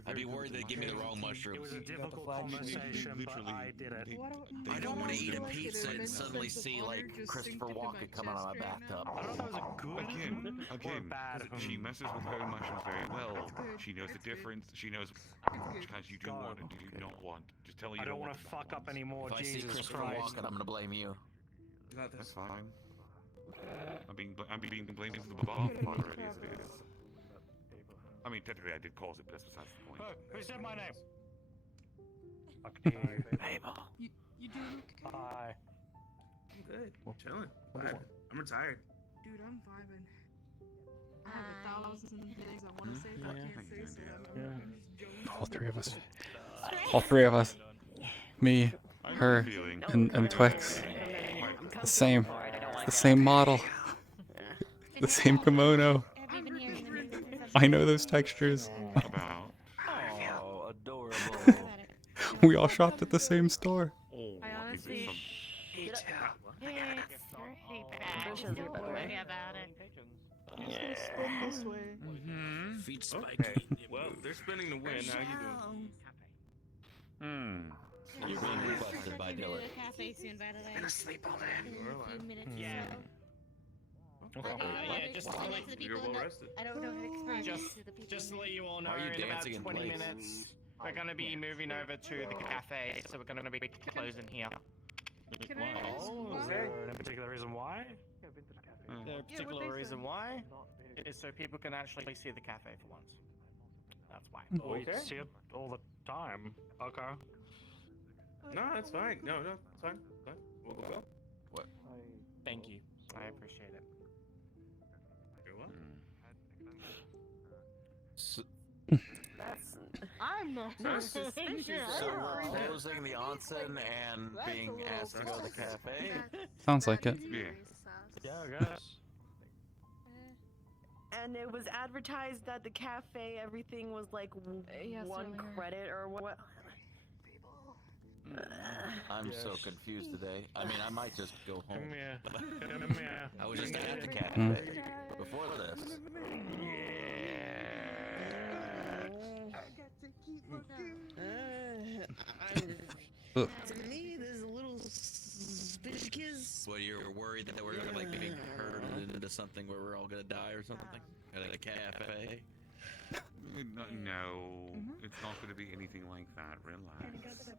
I'd be worried they'd give me the wrong It mushrooms. was a difficult conversation, but I did it. I don't want to eat a pizza and suddenly see like Christopher Walken coming on my bathtub. I don't know if it was a good Again, bad. she messes with her mushrooms very well. She knows the difference. She knows which kinds you do want and do not want. Just tell her you I don't want want to fuck up anymore. If I see Jesus Christopher Christ. Walken, I'm gonna blame you. That's fine. I'm being blamed for the bar already as it is. I mean, technically I did cause it, but that's besides the point. Who said my name? Hey, Mom. You doing okay? Hi. I'm good. Chilling. I'm retired. Dude, I'm vibing. I have 1,000 things I want to say, but I can't say so. I'm just All three of us. All three of us. Me, her, and Twix. The same. The same model. The same kimono. I know those textures. Oh, adorable. We all shopped at the same store. I honestly hate about it. this way. Feet spiky. Okay. Well, they're spinning the win. How you doing? You're being requested by Dylan. Cafe soon, by the way. Gonna sleep all day. In a few minutes. Yeah. Yeah, just to to let the people in the, I don't know if it explains Just- to the people. Just to let you all know, Are you in about dancing in 20 place? minutes, we're going to be moving over to the cafe, so we're going to be closing here. Can I ask Oh, is why? there a particular reason why? The Yeah, what particular they reason said. why is so people can actually see the cafe for once. That's why. We Okay. see it all the time. Okay. No, that's fine. No, it's fine. Fine. We'll go. What? Thank you. I appreciate it. You're welcome. I'm So we're closing the onsen and being asked to go to the cafe? Sounds like it. Yeah, I guess. And it was advertised that the cafe, everything was like yes, one earlier. credit or what? I'm so confused today. I mean, I might just go home. Come here. Come here. I was just at the cafe before this. Ugh. To me, there's a little suspicious. Well, you're worried that we're gonna like being herded into something where we're all gonna die or something at a cafe. No, it's not going to be anything like that. Relax.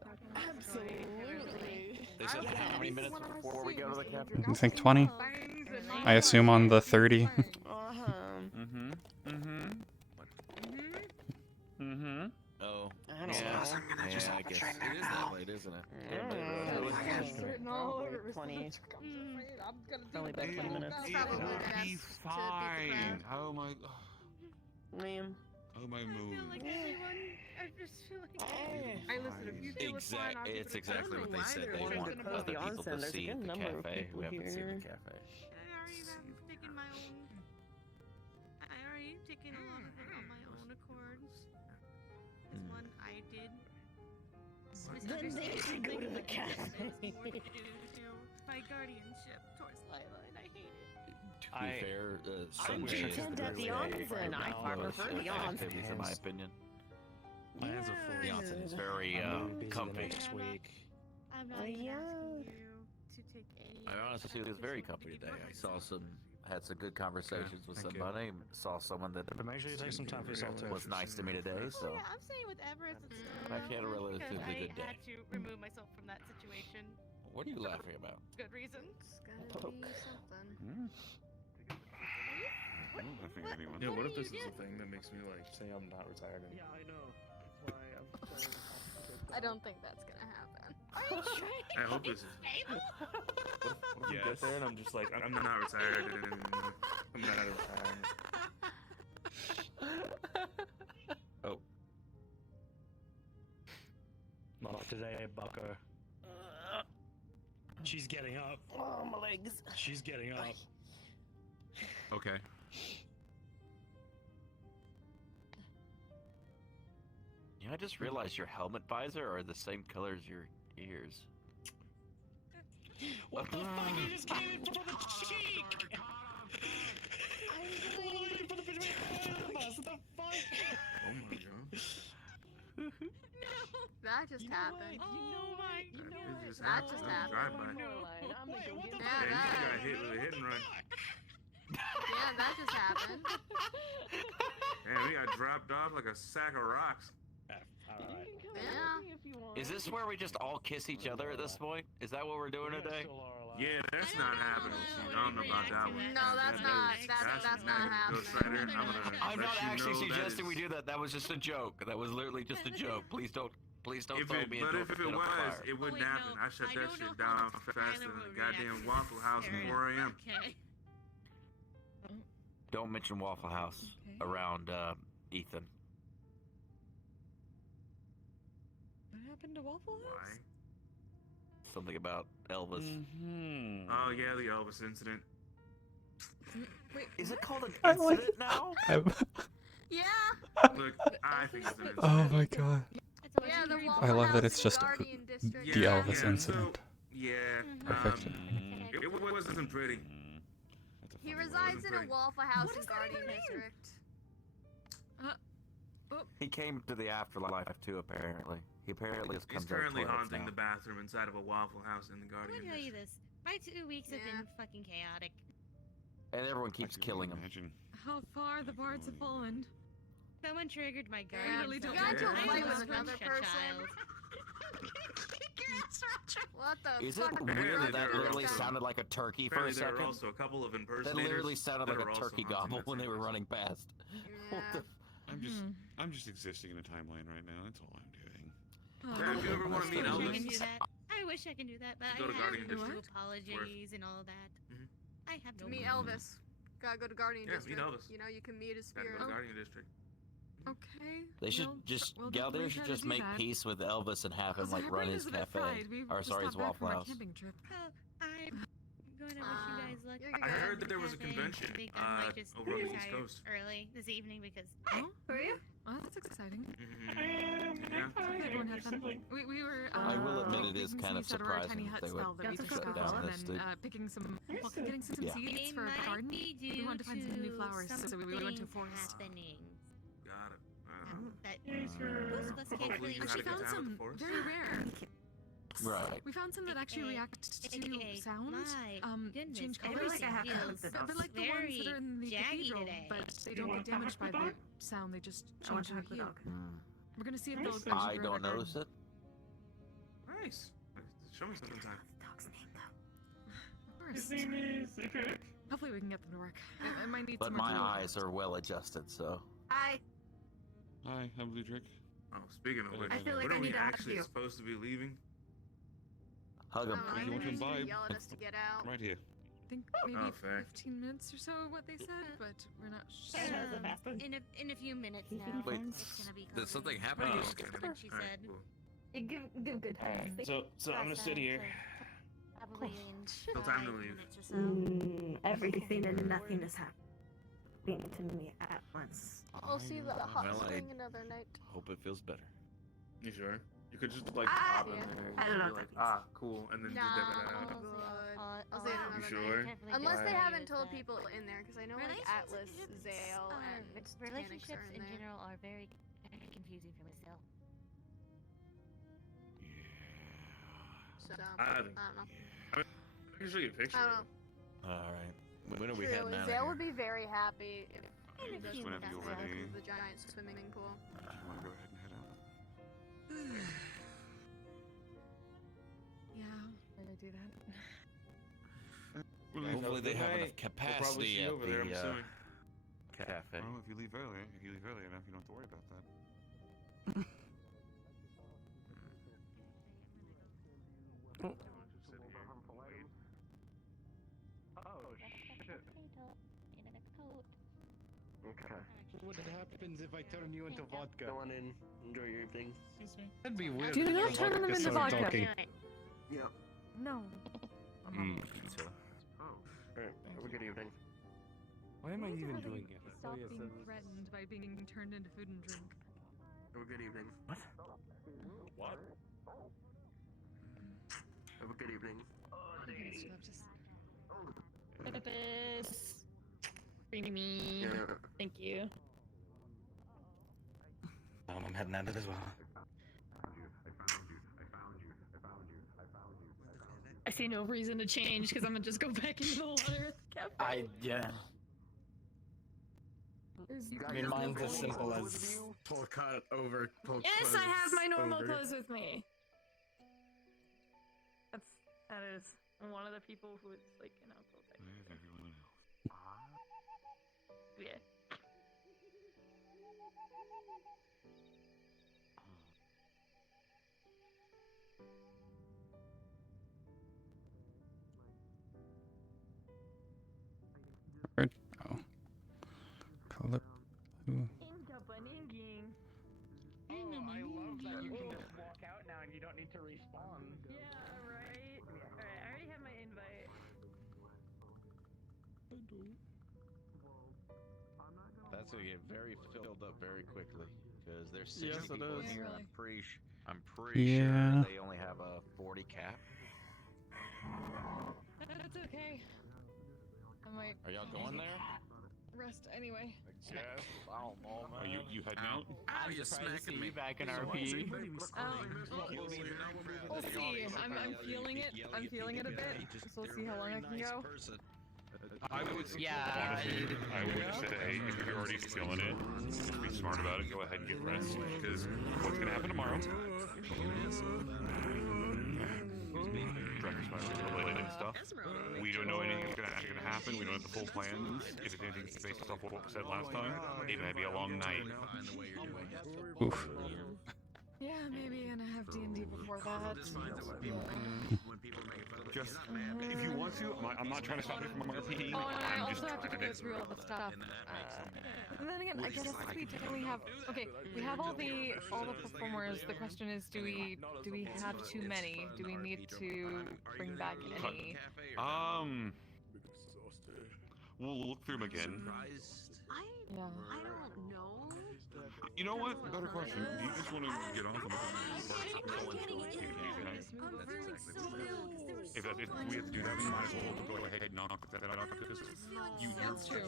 Absolutely. They said how many minutes before we go to the cafe? You think 20? I assume on the 30. Oh. I don't know. Yeah, I guess it is that late, isn't it? No, 20. Probably about 20 minutes. It'll be fine. Oh my. Ma'am. Oh my moon. I just feel like I listened to few people fine. It's exactly what they said. They want other people to see the cafe who haven't seen the cafe. I already taken a lot of it on my own accord. This one I did. Then they should go to the cafe. My guardianship towards Lila, and I hate it. To be fair, Sunday is content the at the best onsen. I far prefer the onsen. activities, in my opinion. The onsen is very comfy. Next week. I'm not even asking you to take any. I honestly was very comfy today. I saw had some good conversations with somebody. Saw someone that But make sure you take some time for yourself too. was nice to me today. So Oh, yeah, I'm staying with Everest and stuff. I've had a relatively because good day. I had to remove myself from that situation. What are you laughing about? Good reason. It's gotta be something. I don't think anyone. Yeah, what if this is a thing that makes me like say I'm not retired anymore? Yeah, I know. That's why I'm I don't think that's gonna happen. Are you trying? I hope this is. What if you get there and I'm just like, I'm not retired anymore. I'm not retired. Oh. Not today, Bucker. She's getting up. Oh, my legs. She's getting up. Okay. Yeah, I just realized your helmet visor are the same color as your ears. What the fuck? You just came in for the cheek! I'm waiting for the pajamas. What the fuck? Oh my god. That just happened. It just That just happened. Drive-by. Wait, what the Yeah, Man, that. you got hit with a hit and run. Yeah, that just happened. Man, we got dropped off like a sack of rocks. Alright. Yeah. Is this where we just all kiss each other at this point? Is that what we're doing today? Yeah, that's not happening. I don't know about that one. No, that's not. That's not happening. Ghost Rider, I'm not let you actually know that suggesting is- we do that. That was just a joke. That was literally just a joke. Please don't If throw it, me but into if a it pit of was, fire. it wouldn't wait, happen. no, I shut I that don't shit know down how much faster Tyler than will a goddamn react Waffle House to before I am. Okay. Don't mention Waffle House around Ethan. What happened to Waffle House? Something about Elvis. Oh yeah, the Elvis incident. Wait, Is it called an I like- incident now? Yeah. Look, I think it's an incident. Oh my god. Yeah, the Waffle I love House that it's in just Guardian District. the Yeah, Elvis yeah, incident. So, yeah, Perfect. it wasn't pretty. He resides in a pretty. Waffle House in Guardian District. He came to the afterlife too, apparently. He apparently just comes He's out of currently toilets haunting now. the bathroom inside of a Waffle House in the I'm Guardian gonna tell you District. this. My 2 weeks have been fucking chaotic. And everyone keeps killing him. How far the bards have fallen. Someone triggered my Yeah, guardian. you self. got into a I fight was with once another a person. child. What the Is it fuck? weird that there are literally also- sounded like a turkey for a Apparently there second? are also a couple of That impersonators. literally sounded that like are a also turkey haunting gobble that when they same were place. running past. What the I'm just existing in a timeline right now. That's all I'm doing. Yeah, if you ever want to meet I wish I Elvis, can do that. I wish I can do that, but Go to I Guardian have to District. apologies and all that. I have To no meet money. Elvis. Gotta go to Guardian Yeah, meet District. Elvis. You know, you can meet his gotta spirit. go to Guardian District. Okay. They should Galder should just make peace with Elvis and have him like run his cafe. Or sorry, his Waffle House. Camping trip. I'm going to wish you guys luck. I heard that there was a convention I think I might just over on the East retire Coast. early this evening because. Oh, for you? Oh, that's exciting. Yeah. Everyone had fun. We were. I will admit it is making kind of some use out our tiny surprising hut that they would spell that we took shut out down and this then dude. picking some, getting some Yeah. seeds It for the might garden. be We wanted to find some new due flowers, so we went to a something forest. happening. Got it. That most of us can't Hopefully really. you had Actually a good found time at some the forest. very rare. Right. We found some that actually react to sound. Goodness, Change colors. everything feels a bit like the ones that are in the very cathedral, today. but they don't get damaged by the sound. They just change their hue. We're gonna see if they'll. I don't notice it. Nice. Show me sometime. Of course. Hopefully we can get them to work. I might need But some my more glue. eyes are well adjusted, so. Hi. Hi, I'm Blue Trick. Oh, speaking of which, I feel like when I are we need to hug actually you. supposed to be leaving? Hug him. If you want to imbibe, Yell at us to get out. right here. I think maybe Oh, fair. 15 minutes or so, what they said, but we're not sure. In a few minutes now. Wait, It's gonna be did something happen? Oh, what she said. Give good times. So I'm gonna sit here. Probably in Still time to 5 leave. minutes or so. Everything and nothing is happening to me at once. I'll see the hot Well, spring another night. Hope it feels better. You sure? You could just like Ah, pop in yeah. there I don't and know be if like, that cool, and then Nah, just dip it I'm out. good. I'll see it You another sure? night. Unless they Alright. haven't told people in there, because I know like Atlas, Zale, and Titanics are relationships in in there. general are very confusing for myself. So, I I think- don't know. I can show you a picture. I of don't it. know. Alright. When are we True, heading out of Zale here? would be very happy if In a does few that minutes. Whenever you're because ready. of the giant swimming pool. Do you want to go ahead and head out? Yeah, why did I do that? Hopefully they have enough We'll probably capacity see you at over there, I'm the assuming. cafe. Well, if you leave early enough, you don't have to worry about that. Oh shit. Okay. What happens if I turn you into vodka? Go on in. Enjoy your evening. That'd be weird. Do not turn them into vodka. Yep. No. So. Alright. Have a good evening. Why am I even Really doing it? Stop being threatened by being turned into food and drink. Have a good evening. What? Have a good evening. Purpose. Creamy. Yeah. Thank you. I'm heading out of it as well. I see no reason to change because I'm gonna just go back into the water. Yeah. I mean, mine's as simple as pull cut over, pull Yes, I have my normal clothes with me. That is one of the people who is like in alcohol type. Where's everyone else? Yeah. Oh. Color. Ooh. Oh, I love that you can just walk out now and you don't need to respawn. Yeah, right? Alright, I already have my invite. That's gonna get very filled up very quickly because there's 60 Yes, it people in is. here. Yeah, And really. I'm pretty Yeah. sure they only have a 40 cap. That's okay. I might Are y'all going there? rest anyway. Yes. I don't know, man. Are you heading out? I'm just smacking me back in RP. We'll see. I'm feeling it. I'm feeling it a bit. So we'll see how long I can go. I would Yeah, honestly, I would say if you're already feeling it, be smart about it. Go ahead and get rest because what's gonna happen tomorrow? Breakfast related stuff. We don't know anything's gonna happen. We don't have the full plans. If it's anything based off what was said last time, it may be a long night. Oof. Yeah, maybe gonna have D&D before that. Just, if you want to, I'm not trying to stop you from RPing. Oh, and I I'm also just have to trying go through all the stuff. And then again, I guess we technically have. Okay, we have all the performers. The question is, do we have too many? Do we need to bring back any? We'll look through them again. I don't know. You know what? Better question. Do you just want to get off and if we have to do that, we might as well go ahead and knock that out because you're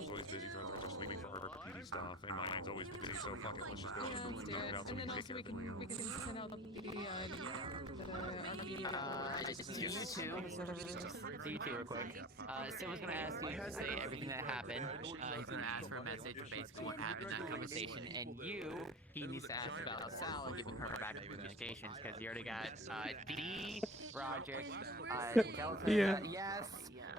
always busy for the rest of the week for RP stuff, and mine's always busy. So fuck it, let's just go knock it out. And then also we can send out the you two real quick. Sid was gonna ask you to say everything that happened. He's gonna ask for a message of basically what happened in that conversation, and he needs to ask about Sal and giving her back communications because he already got D, Roger, Delta. Yeah. Yes.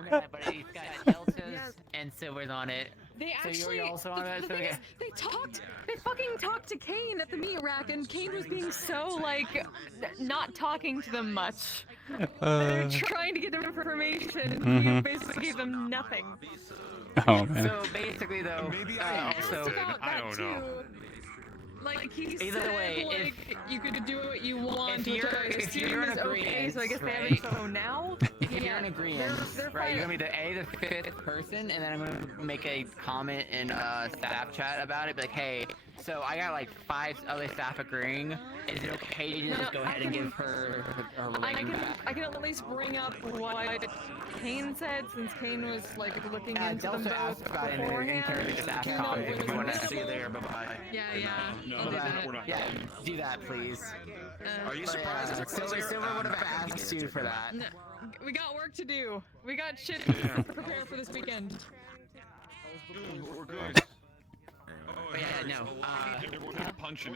But he's got Deltas and Silvers on it. They actually, so you're also on that. So they fucking talked to Kane at the meat rack, and Kane was being so, like, not talking to them much. They're trying to get them information, and we basically gave them nothing. Oh, man. So basically, though, also, I don't know. Like, he either said, way, like, you could do what you want, if which I assume is okay, so I guess they haven't, so now? If you're in agreement, right, you're gonna be the fifth person, and then I'm gonna make a comment in staff chat about it, be like, hey, so I got like 5 other staff agreeing. Is it okay to just go ahead and give her rating back? I can at least bring up what Kane said, since Kane was like looking into them both about it in the staff comment if you want to see there. Bye-bye. Yeah. No, we're not. Yeah, do that, please. Are you surprised? Silver would have asked you for that. No, we got work to do. We got shit to prepare for this weekend. We're good. But yeah, no.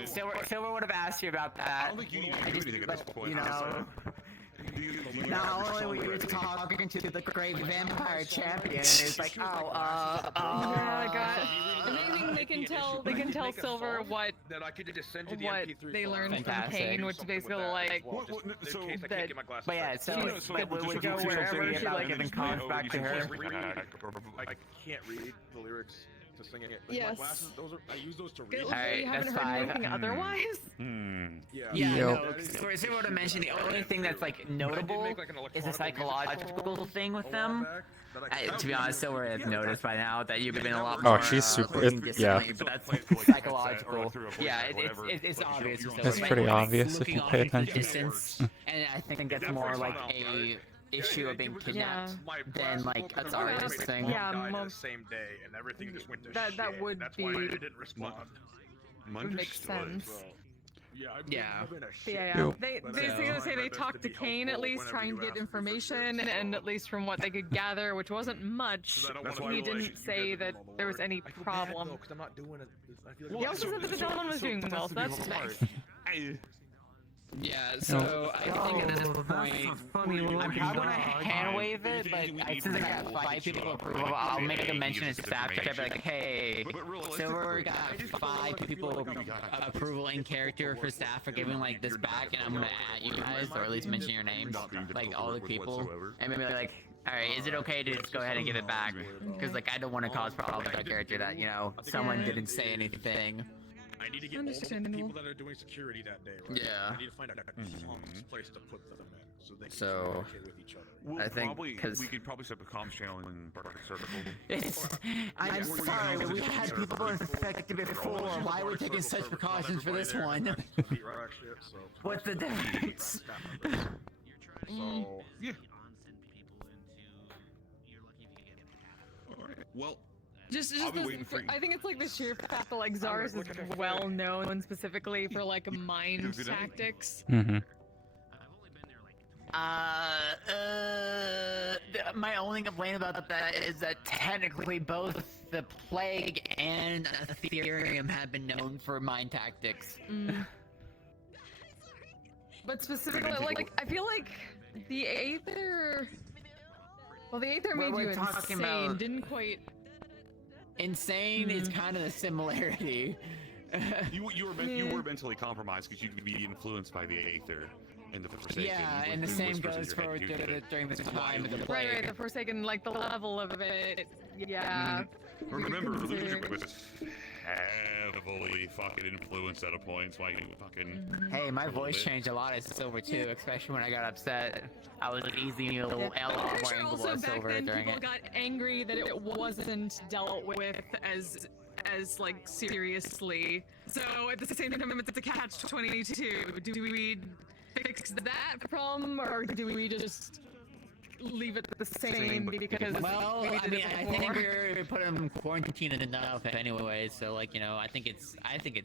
Silver Silver would have asked you about that. I don't think you need to do anything at this point. You know. Not only were you talking to the great vampire champion, it's like, oh my god. Amazing, they can tell Silver what they learned from Kane, which is basically like that. But yeah, so would go wherever she like giving comments back to her. I can't read the lyrics to sing it. Yes. My glasses, I use those to read. Alright, that's fine. Otherwise? Yeah, no. For Zero to mention, the only thing that's like notable is a psychological thing with them. To be honest, Silver has noticed by now that you've been a lot more. Oh, she's super. Yeah. But that's psychological. Yeah, it's obvious. It's pretty obvious if you pay attention. And I think that's more like a issue of being kidnapped than like a artist thing. Yeah, the same day, and everything just went to shit. That would That's be. why I didn't respond. Would make sense. Yeah. They basically say they talked to Kane at least, trying to get information, and at least from what they could gather, which wasn't much, he didn't say that there was any problem. He also said that the gentleman was doing well, so that's nice. Yeah, so I think at this point, I'm probably gonna hand wave it, but since I got 5 people approval, I'll make a mention in staff chat, be like, hey, Silver got 5 people approval in character for staff for giving like this back, and I'm gonna add you guys, or at least mention your names, like all the people, and maybe like, alright, is it okay to just go ahead and give it back? Because like I don't want to cause problems with that character that, you know, someone didn't say anything. I need to get all the people that are doing security that day, right? Yeah. I need to find out a place to put them in, so they can communicate with each other. I think because we could probably set up a comms channel in Barker Circle. I'm sorry, we had people infected before. Why are we taking such precautions for this one? What's the difference? So yeah. Alright. Well. Just I think it's like the sheer fact that like Zars is well known specifically for like mind tactics. My only complaint about that is that technically both the Plague and Ethereum have been known for mind tactics. But specifically, like I feel like the Aether. Well, the Aether made you insane. Didn't quite. Insane is kind of the similarity. You were mentally compromised because you could be influenced by the Aether and the Forsaken. Yeah, and the same goes for during this time of the play. Right, the Forsaken, like the level of it. Yeah. Remember, Lucifer was heavily fucking influenced at a point. That's why he fucking. Hey, my voice changed a lot as Silver too, especially when I got upset. I was easy a little L more Sure, angles also as back Silver then during people it. got angry that it wasn't dealt with as like seriously. So at the same time, it's a catch-22. Do we fix that problem, or do we just leave it the same because Well, we I did mean, it I before? think we put him in quarantine enough anyway, so like, you know, I think it's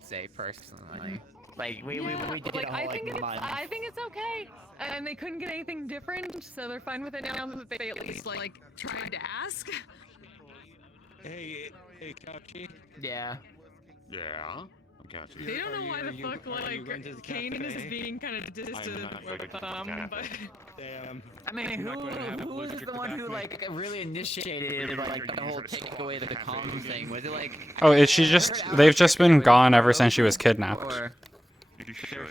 safe personally. Like we did like, a whole like month. I think it's okay, and they couldn't get anything different, so they're fine with it now that they at least like tried to ask. Hey, Couchy. Yeah. Yeah. Got you. They don't know why the fuck like Kane is being kind of distant with them, but damn. I mean, who was the one who like really initiated like the whole take away the comms thing? Was it like? Oh, is she just? They've just been gone ever since she was kidnapped.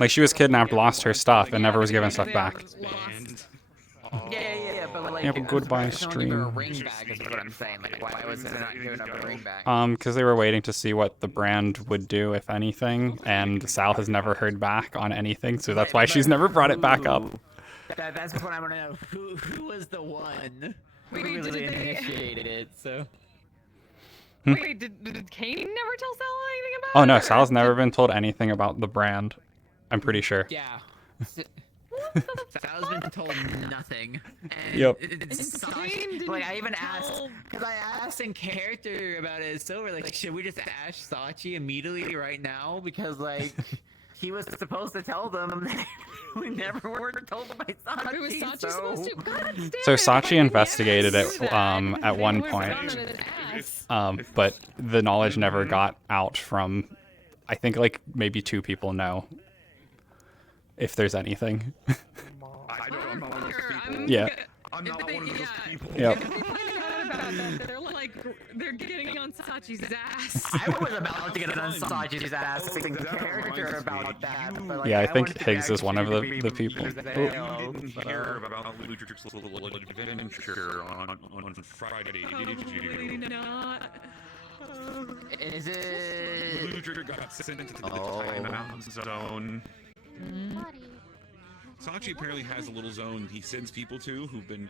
Like she was kidnapped, lost her stuff, and never was given stuff back. Yeah, but like. Yeah, but goodbye, it's not even a stream. ring back is what I'm saying. Like, why was it not giving up a ring back? Because they were waiting to see what the brand would do, if anything, and Sal has never heard back on anything, so that's why she's never brought it back up. That's what I want to know. Who was the one who Wait, really did they- initiated it? So. Wait, did Kane never tell Sal anything about it? Oh no, or Sal's did- never been told anything about the brand. I'm pretty sure. Yeah. Sal's been told nothing. And Yep. Sachi, like I even asked, because I asked in character about it. So we're like, should we just ask Sachi immediately right now? Because like he was supposed to tell them. We never were told by Sachi. It was Sachi supposed to? God damn So it, Sachi investigated it that. at one They would've point, gone on his ass. but the knowledge never got out from. I think like maybe 2 people know. If there's anything. I don't know one of those people. Yeah. I'm not one of those people. Yep. They're getting on Sachi's ass. I was about to get on Sachi's ass in character about that. But, like, Yeah, I think wanted to Higgs is one of actually the people. You didn't hear about Lutrix little adventure on Friday, did you? Not. Is it? Lutrix got sent into the timeout zone. Sachi apparently has a little zone he sends people to who've been